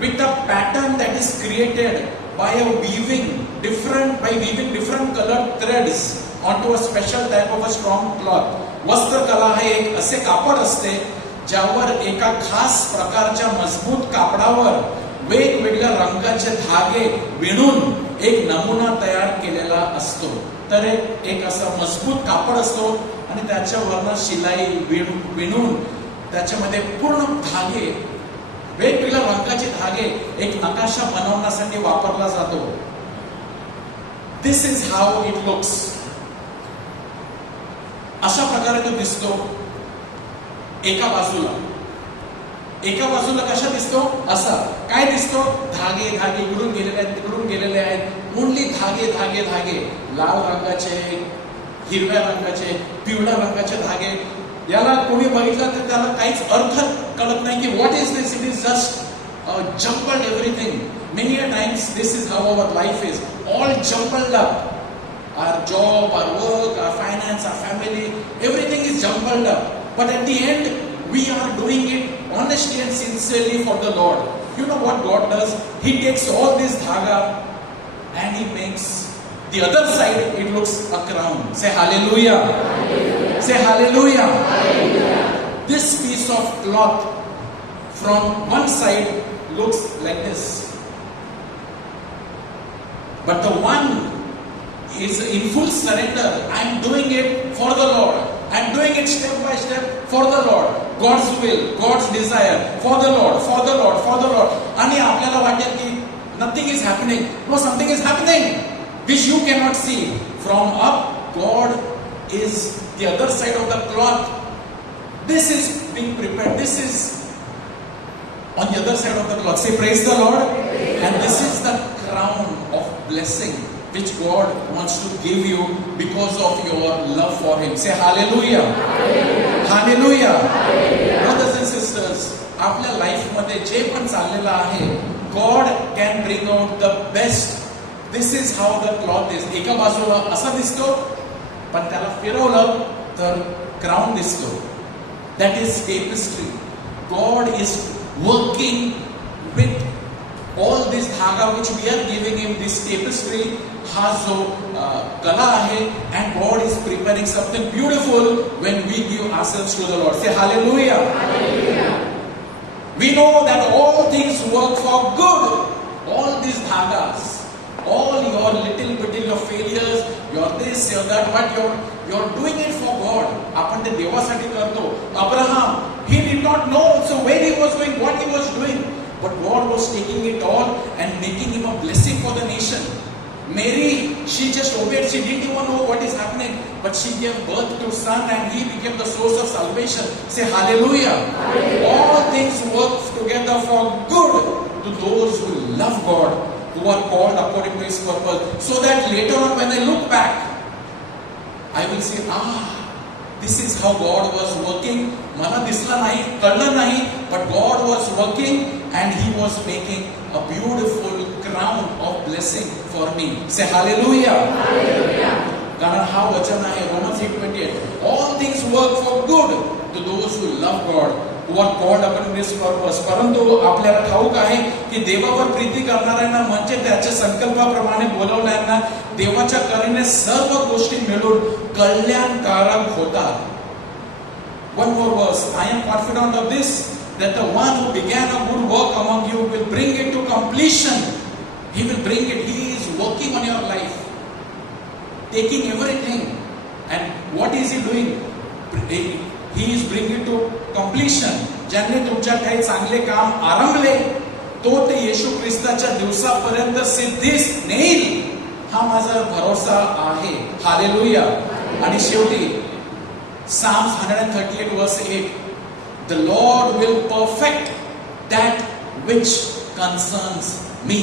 with a pattern that is created by weaving different colored threads onto a special type of a strong cloth. वस्त्रकला हे एक असे कापड असते ज्यावर एका खास प्रकारच्या मजबूत कापडावर वेगवेगळ्या रंगाचे धागे विणून एक नमुना तयार केलेला असतो. तर एक असा मजबूत कापड असतो आणि त्याच्यावरनं शिलाई विणून त्याच्यामध्ये पूर्ण धागे, वेगवेगळ्या रंगाचे धागे एक नकाशा बनवण्यासाठी वापरला जातो. This is how it looks. अशा प्रकारे तो दिसतो. एका बाजूला कशा दिसतो, असा काय दिसतो, धागे इकडून गेलेले आहेत, तिकडून गेलेले आहेत, ओनली धागे, लाल रंगाचे, हिरव्या रंगाचे, पिवळ्या रंगाचे धागे. याला कोणी बघितलं तर त्याला काहीच अर्थ कळत नाही की what is this. It is just jumbled everything. Many a times this is how our life is, all jumbled up. Our job, our work, our finance, our family, everything is jumbled up. But at the end, we are doing it honestly and sincerely for the Lord. You know what God does? He takes all this dhaga and He makes the other side, it looks a crown. Say hallelujah. Hallelujah. Say hallelujah. Hallelujah. This piece of cloth from one side looks like this. But the one is in full surrender. I am doing it for the Lord. I am doing it step by step for the Lord. God's will, God's desire, for the Lord, for the Lord, for the Lord. आणि आपल्याला वाटेल की nothing is happening. No, something is happening which you cannot see. From up, God is the other side of the cloth. This is being prepared. This is on the other side of the cloth. Say praise the Lord. And this is the crown of blessing which God wants to give you because of your love for Him. Say hallelujah. Hallelujah. Hallelujah. Hallelujah. Brothers and sisters, आपल्या life मध्ये जे पण चाललेलं आहे, God can bring out the best. This is how the cloth is. एका बाजूला असा दिसतो, पण त्याला फिरवलं तर क्राउन दिसतो. That is tapestry. God is working with all this धागा which we are giving Him, this tapestry. हा जो कला आहे, and God is preparing something beautiful when we give ourselves to the Lord. Say hallelujah. Hallelujah. We know that all things work for good. All these dhagas, all your little bit of failures, your this, your that, but you're doing it for God. आपण ते देवासाठी करतो. Abraham, he did not know so where he was going, what he was doing, but God was taking it all and making him a blessing for the nation. Mary, she just obeyed. She didn't even know what is happening, but she gave birth to son and he became the source of salvation. Say hallelujah. Hallelujah. All things work together for good to those who love God, who are called according to His purpose. So that later on when I look back, I will say, this is how God was working. मला दिसला नाही, कळलं नाही, but God was working and He was making a beautiful crown of blessing for me. Say hallelujah. Hallelujah. कारण हा वचन आहे Romans 8:28. All things work for good to those who love God, who are called according to His purpose. परंतु आपल्याला ठाऊक आहे की देवावर प्रीती करणाऱ्यांना म्हणजे त्याच्या संकल्पाप्रमाणे बोलवणाऱ्यांना देवाच्या करेने सर्व गोष्टी मिळून कल्याणकारक होतात. One more verse. I am confident of this, that the one who began a good work among you will bring it to completion. He will bring it. He is working on your life, taking everything. And what is He doing? He is bringing it to completion. ज्यांनी तुमच्या काही चांगले काम आरंभले, तो ते येशू ख्रिस्ताच्या दिवसापर्यंत सिद्धीस नेईल, हा माझा भरोसा आहे. हालेलुया. आणि शेवटी Psalms 138 verse 8, the Lord will perfect that which concerns me.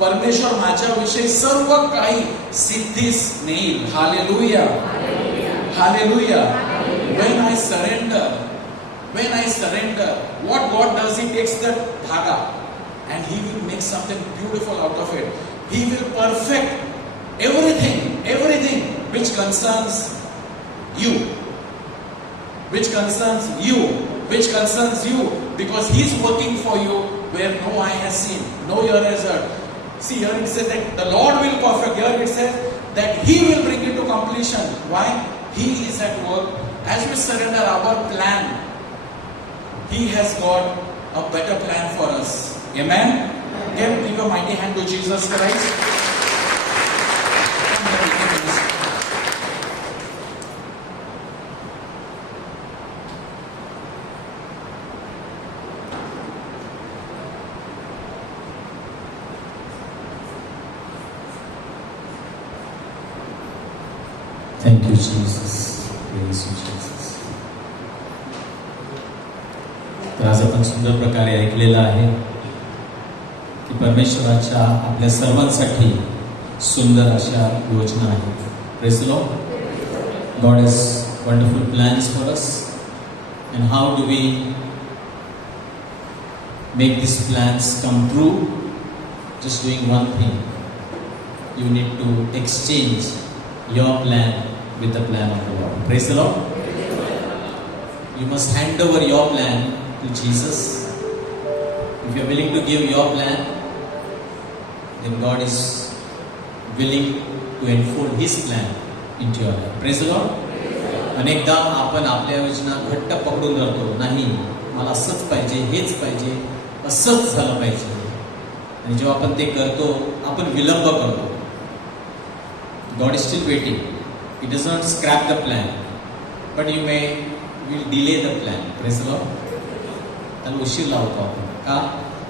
परमेश्वर माझ्याविषयी सर्व काही सिद्धीस नेईल. Hallelujah, hallelujah. When I surrender, what God does, He takes that dhaga and He will make something beautiful out of it. He will perfect everything which concerns you, which concerns you, because He's working for you where no eye has seen, no ear has heard. See, here it says that the Lord will perfect. Here it says that He will bring it to completion. Why? He is at work. As we surrender our plan, He has got a better plan for us. Amen? Can you give a mighty hand to Jesus Christ? Thank you, Jesus. Praise you, Jesus. तर आज आपण सुंदर प्रकारे ऐकलेलं आहे की परमेश्वराच्या आपल्या सर्वांसाठी सुंदर अशा योजना आहेत. Praise the Lord. God has wonderful plans for us. And how do we make these plans come true? Just doing one thing. You need to exchange your plan with the plan of the Lord. Praise the Lord. You must hand over your plan to Jesus. If you are willing to give your plan, then God is willing to enfold His plan into your life. Praise the Lord. अनेकदा आपण आपल्या योजना घट्ट पकडून धरतो. नाही, मला असंच पाहिजे, हेच पाहिजे, असंच झालं पाहिजे. आणि जेव्हा आपण ते करतो, आपण विलंब करतो. God is still waiting. He does not scrap the plan, but you will delay the plan. Praise the Lord. त्याला उशीर लावतो आपण. का?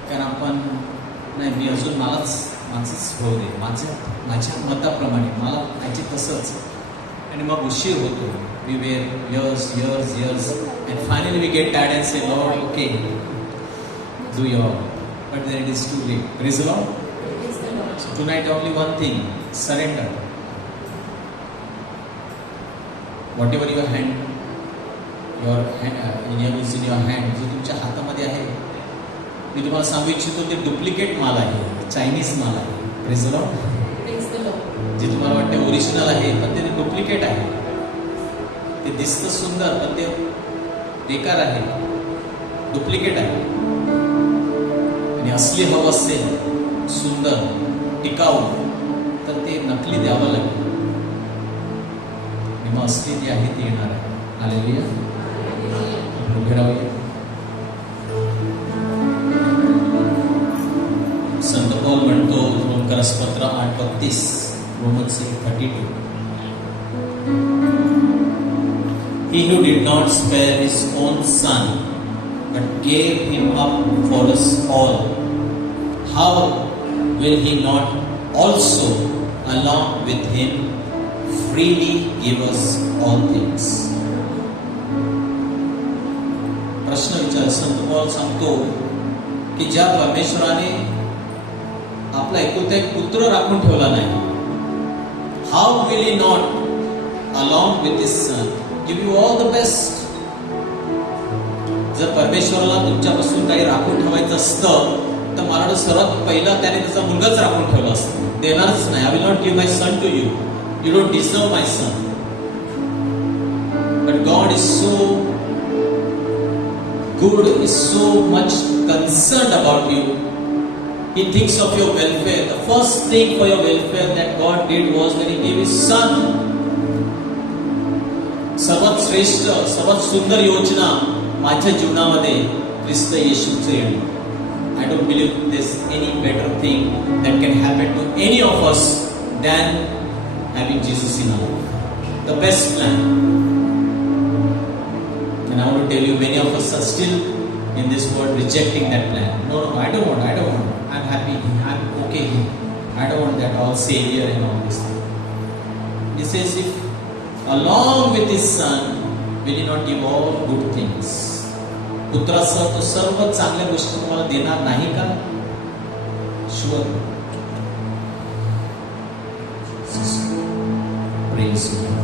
कारण आपण नाही, मी अजून माझंच होऊ दे, माझ्या मताप्रमाणे मला पाहिजे तसंच. आणि मग उशीर होतो. We wait years, and finally we get tired and say, Lord, okay, do your, but then it is too late. Praise the Lord. So tonight only one thing: surrender. Whatever your hand is in your hand, जे तुमच्या हातामध्ये आहे, मी तुम्हाला सांगू इच्छितो ते duplicate माल आहे, Chinese माल आहे. Praise the Lord. जे तुम्हाला वाटते ओरिजिनल आहे, पण ते डुप्लिकेट आहे. ते दिसतं सुंदर, पण ते बेकार आहे, डुप्लिकेट आहे. आणि असली हवं असेल, सुंदर, टिकाऊ, तर ते नकली द्यावं लागेल. मग असली जी आहे ती येणार आहे. हालेलुया. उभे राहूया. संत पौल म्हणतो रोमकरसपत्र 8:32, Romans 8:32, He who did not spare his own son but gave him up for us all, how will he not also along with him freely give us all things? प्रश्न विचार. संत पौल सांगतो की ज्या परमेश्वराने आपला एकुलता एक पुत्र राखून ठेवला नाही, how will he not along with his son give you all the best? जर परमेश्वराला तुमच्यापासून काही राखून ठेवायचं असतं तर मला वाटतं सर्वात पहिला त्याने त्याचा मुलगाच राखून ठेवला असतं. देणारच नाही. I will not give my son to you. You don't deserve my son. But God is so good, is so much concerned about you. He thinks of your welfare. The first thing for your welfare that God did was when He gave His son. सर्वात श्रेष्ठ, सर्वात सुंदर योजना माझ्या जीवनामध्ये ख्रिस्त येशूचे येणे. I don't believe there's any better thing that can happen to any of us than having Jesus in our life. The best plan. And I want to tell you, many of us are still in this world rejecting that plan. No, I don't want. I'm happy. I'm okay. I don't want that all savior and all this. He says, if along with his son, will he not give all good things? पुत्रासह तो सर्व चांगल्या गोष्टी तुम्हाला देणार नाही का? Sure. Praise God.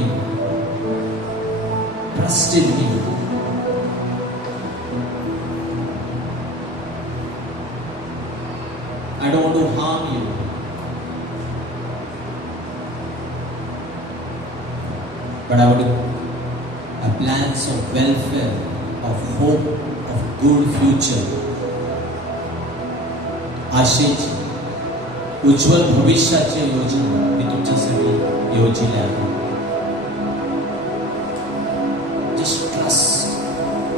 me. Trust in me. I don't want to harm you. But I want to have plans of welfare, of hope, of good future. आशेची उज्ज्वल भविष्याची योजना मी तुमच्यासाठी योजली आहे. Just trust.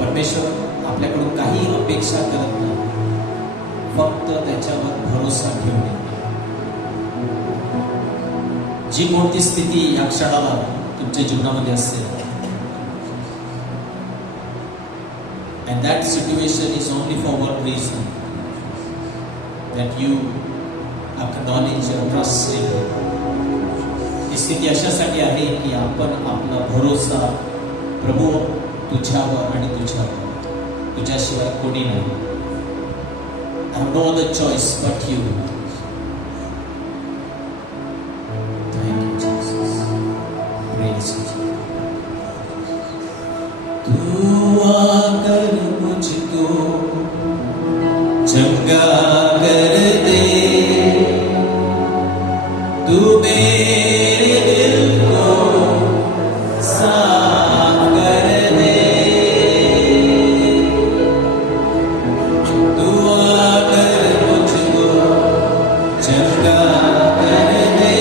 परमेश्वर आपल्याकडून काही अपेक्षा करत नाही, फक्त त्याच्यावर भरोसा ठेवणे. जी कोणती स्थिती या क्षणाला तुमच्या जीवनामध्ये असेल, and that situation is only for one reason, that you acknowledge and trust in Him. ही स्थिती अशासाठी आहे की आपण आपला भरोसा प्रभू तुझ्यावर आणि तुझ्यावर, तुझ्याशिवाय कोणी नाही. I have no other choice but you. Thank you, Jesus. Praise you. तू आकर मुझको चंगा कर दे, तू मेरे दिल को साफ कर दे. तू आकर मुझको चंगा कर दे,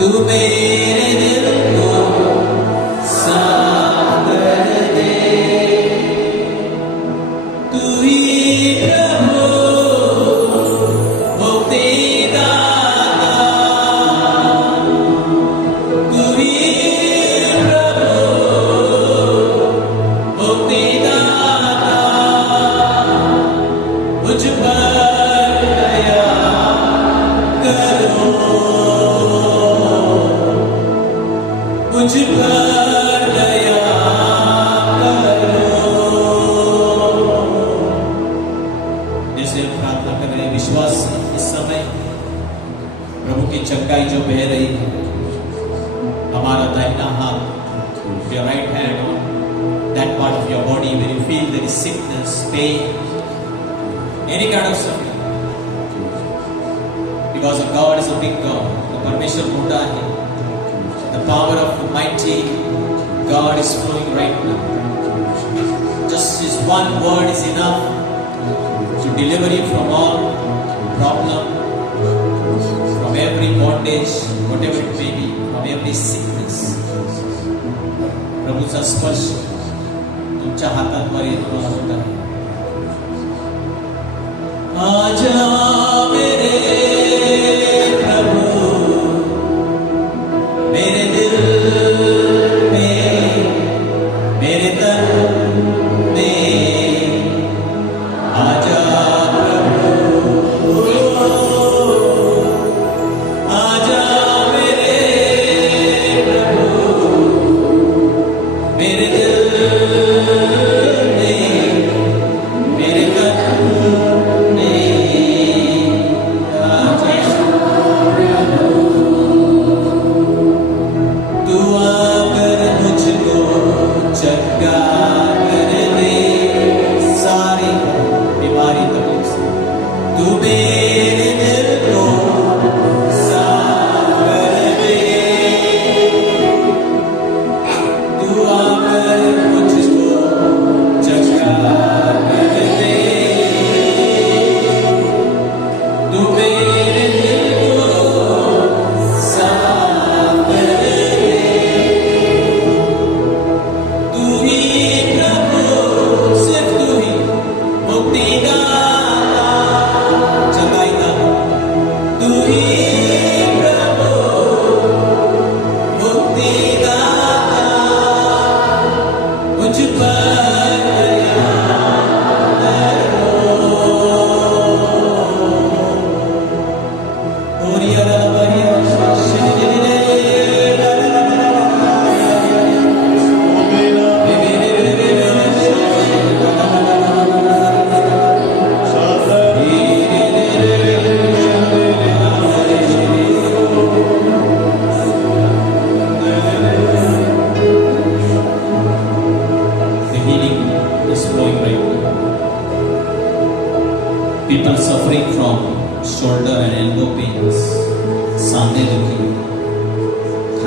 तू मेरे दिल को साफ कर दे. तू ही प्रभु मुक्तिदाता, तू ही प्रभु मुक्तिदाता. मुझ पर दया करो, मुझ पर दया करो. जैसे हम प्रार्थना कर रहे हैं, विश्वास से इस समय प्रभु की चंगाई जो बह रही है, हमारा दाहिना हाथ, your right hand on that part of your body where you feel there is sickness, pain, any kind of suffering, because God is a big God. The परमेश्वर मोटा है. The power of the mighty God is flowing right now. Just His one word is enough to deliver you from all problem, from every bondage, whatever it may be, from every sickness. प्रभूचा स्पर्श तुमच्या हातांवर येतो होत आहे. आजा मेरे प्रभु, मेरे दिल में, मेरे तन में आजा प्रभु. आजा मेरे प्रभु, मेरे दिल में, मेरे तन में आजा.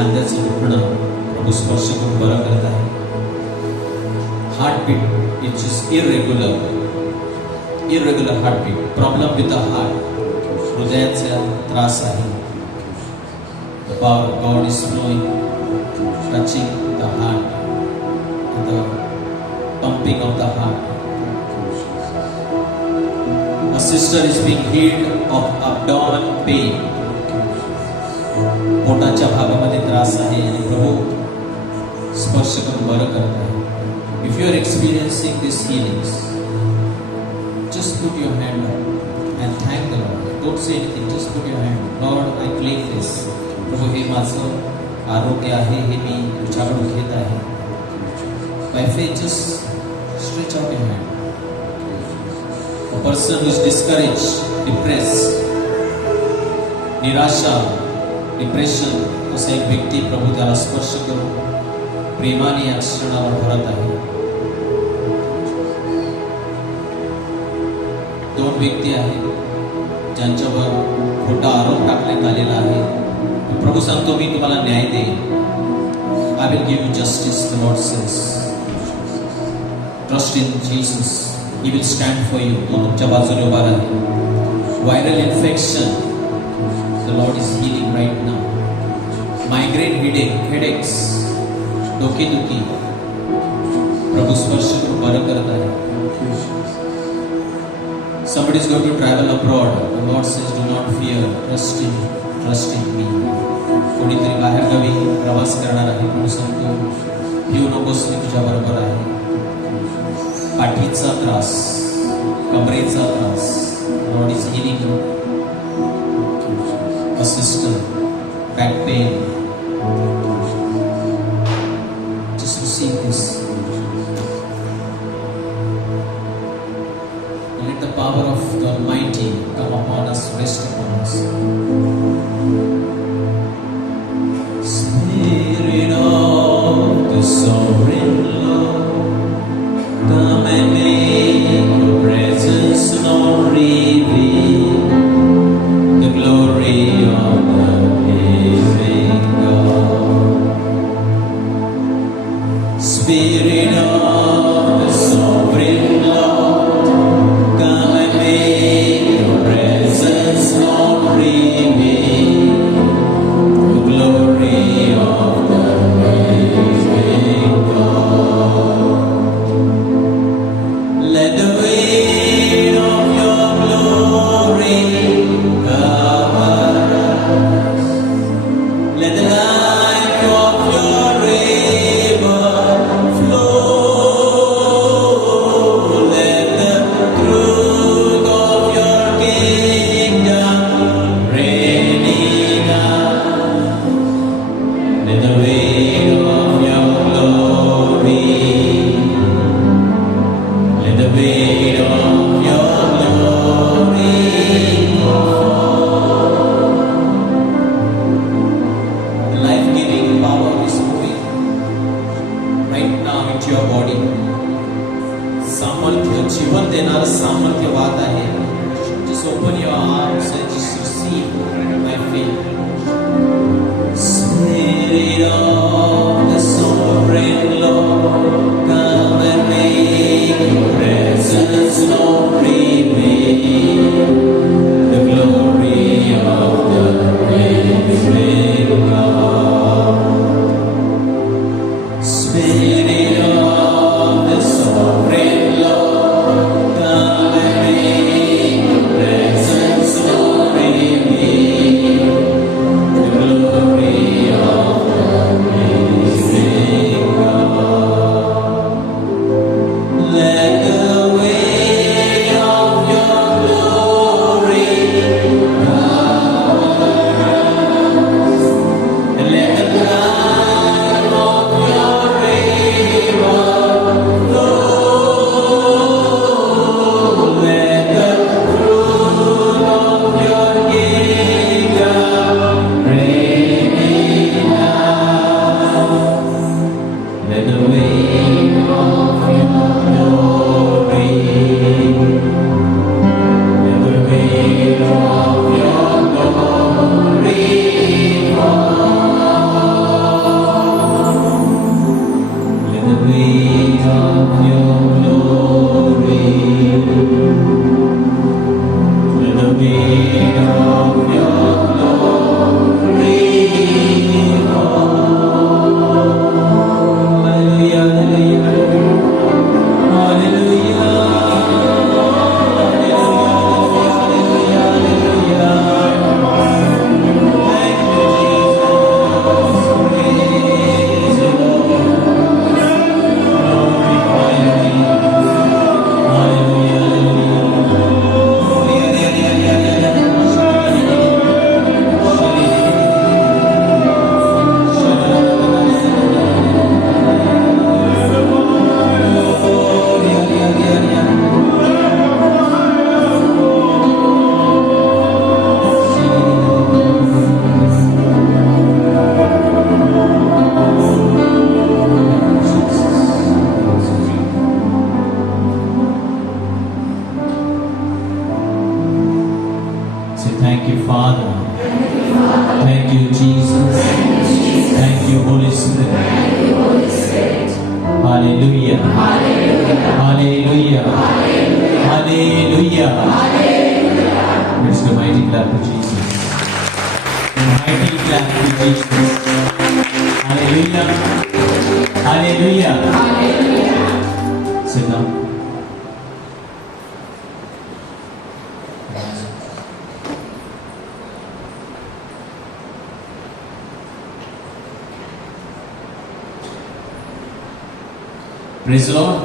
खांद्याचं दुखणं प्रभू स्पर्श करून बरं करत आहे. Heartbeat it is irregular heartbeat, problem with the heart, हृदयाचा त्रास आहे. The power of God is flowing, touching the heart, and the pumping of the heart. A sister is being healed of abdomen pain. पोटाच्या भागामध्ये त्रास आहे आणि प्रभू स्पर्श करून बरं करत आहे. If you are experiencing these healings, just put your hand up and thank the Lord. Don't say anything, just put your hand. Lord, I claim this. प्रभू हे माझं आरोग्य आहे, हे मी तुझ्याकडून घेत आहे. By faith, just stretch out your hand. A person who is discouraged, depressed, निराशा, depression, असा एक व्यक्ती प्रभू त्याला स्पर्श करून प्रेमाने या क्षणावर भरत आहे. दोन व्यक्ती आहेत ज्यांच्यावर खोटा आरोप टाकण्यात आलेला आहे. प्रभू सांगतो मी तुम्हाला न्याय देईन. I will give you justice, the Lord says. Trust in Jesus, he will stand for you. तो तुमच्या बाजूने उभा राहील. Viral infection, the Lord is healing right now. Migraine headaches, डोकेदुखी, प्रभू स्पर्श करून बरं करत आहे. Somebody is going to travel abroad. The Lord says, do not fear. Trust in me. कोणीतरी बाहेर गावी प्रवास करणार आहे. म्हणून सांगतो, भिऊ नकोस, मी तुझ्या बरोबर आहे. पाठीचा त्रास, कमरेचा त्रास, Lord is healing you. A sister, back pain. Just receive this. Let the power of the Almighty come upon us, rest upon us. Spirit of the sovereign Lord, come and make your presence known, reveal the glory of the living God. Spirit of the sovereign Lord, come and make your presence known, reveal the glory of the living God. Let the weight of your glory cover us. Let the light of your river flow. Let the truth of your kingdom reign in us. Let the weight of your glory, let the weight of your glory fall. The life-giving power is moving right now into your body. सामर्थ्य, जीवन देणारं सामर्थ्य वाहत आहे. Just open your arms and just receive by faith. Spirit of the sovereign Lord, come and make your presence known, reveal the glory of the living God. Spirit of the sovereign Lord, come and make your presence known, reveal you, Holy Spirit. Hallelujah. Hallelujah. Hallelujah. Let's do a mighty clap to Jesus. A mighty clap to Jesus. Hallelujah. Hallelujah. Sit down. Praise the Lord.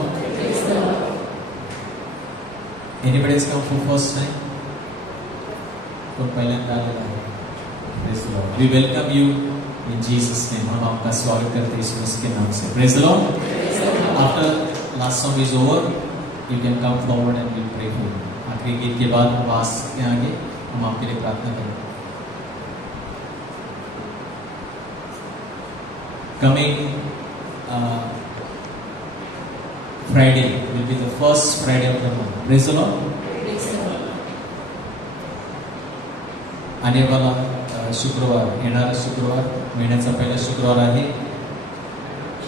Anybody has come for first time? Praise the Lord. We welcome you in Jesus' name. हम आपका स्वागत करते हैं यीशु मसीह के नाम से. Praise the Lord. After last song is over, you can come forward and we'll pray for you. आखिरी गीत के बाद हम आ सकते हैं आगे, हम आपके लिए प्रार्थना करेंगे. Coming Friday will be the first Friday of the month. Praise the Lord. आने वाला शुक्रवार, येणारा शुक्रवार महिन्याचा पहिला शुक्रवार आहे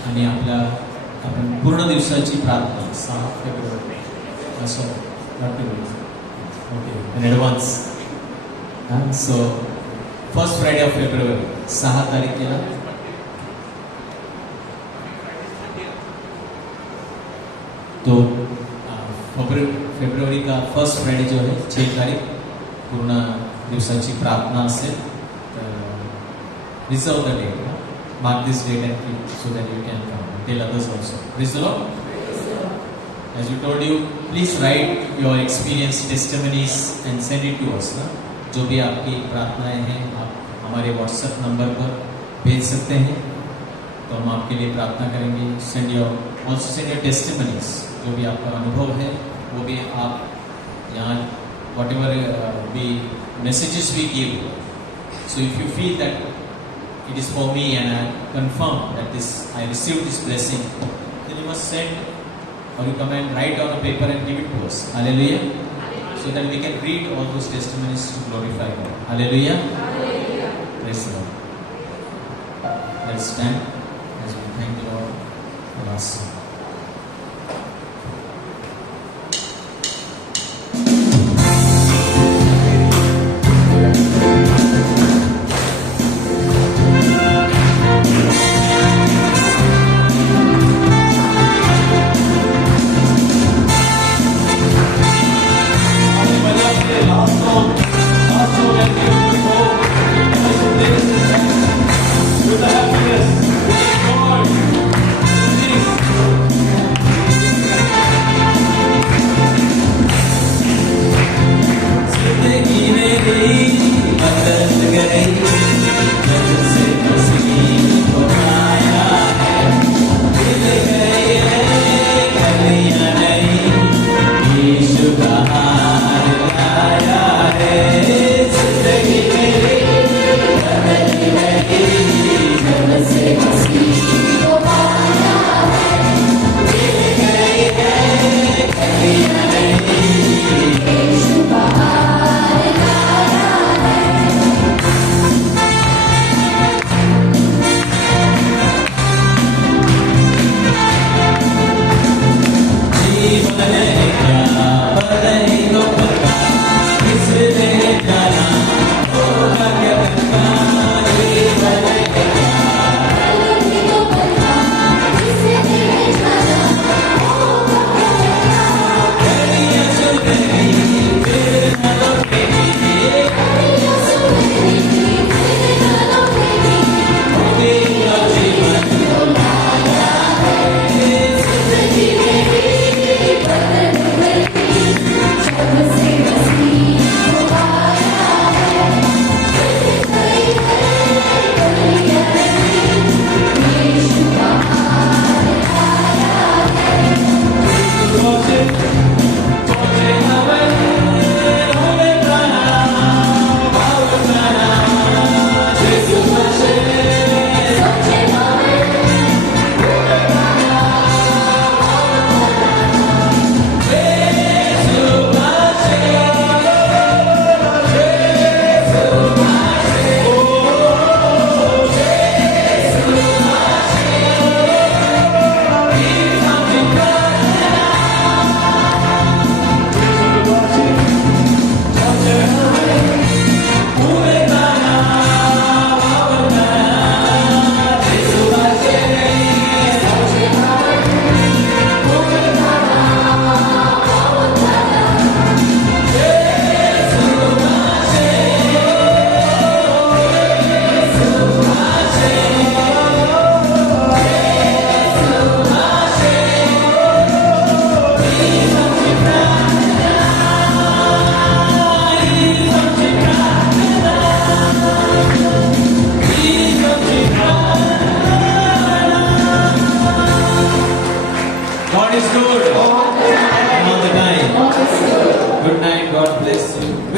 आणि आपण पूर्ण दिवसाची प्रार्थना 6 फेब्रुवारी असो okay in advance. So first Friday of February 6 तारखेला तो फेब्रुवारी का फर्स्ट फ्राइडे जो है 6 तारीख पूर्ण दिवसाची प्रार्थना असेल. तर reserve the date, mark this date and so that you can come tell others also. Praise the Lord. As we told you, please write your experience, testimonies and send it to us. जो भी आपकी प्रार्थनाएं हैं आप हमारे WhatsApp number पर भेज सकते हैं, तो हम आपके लिए प्रार्थना करेंगे. Send your also send your testimonies, जो भी आपका अनुभव है वो भी आप यहाँ whatever we messages we give. So if you feel that it is for me and I confirm that I received this blessing, then you must send or you come and write on a paper and give it to us. Hallelujah. So that we can read all those testimonies to glorify God. Hallelujah. Praise the Lord. Let's stand as we thank the Lord for us. Oh,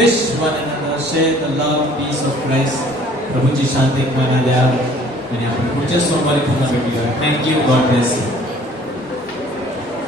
wish one another, share the love, peace of Christ. प्रभूची शांती तुम्हाला द्या आणि आपण पुढच्या सोमवारी पुन्हा भेटूया. Thank you. God bless you.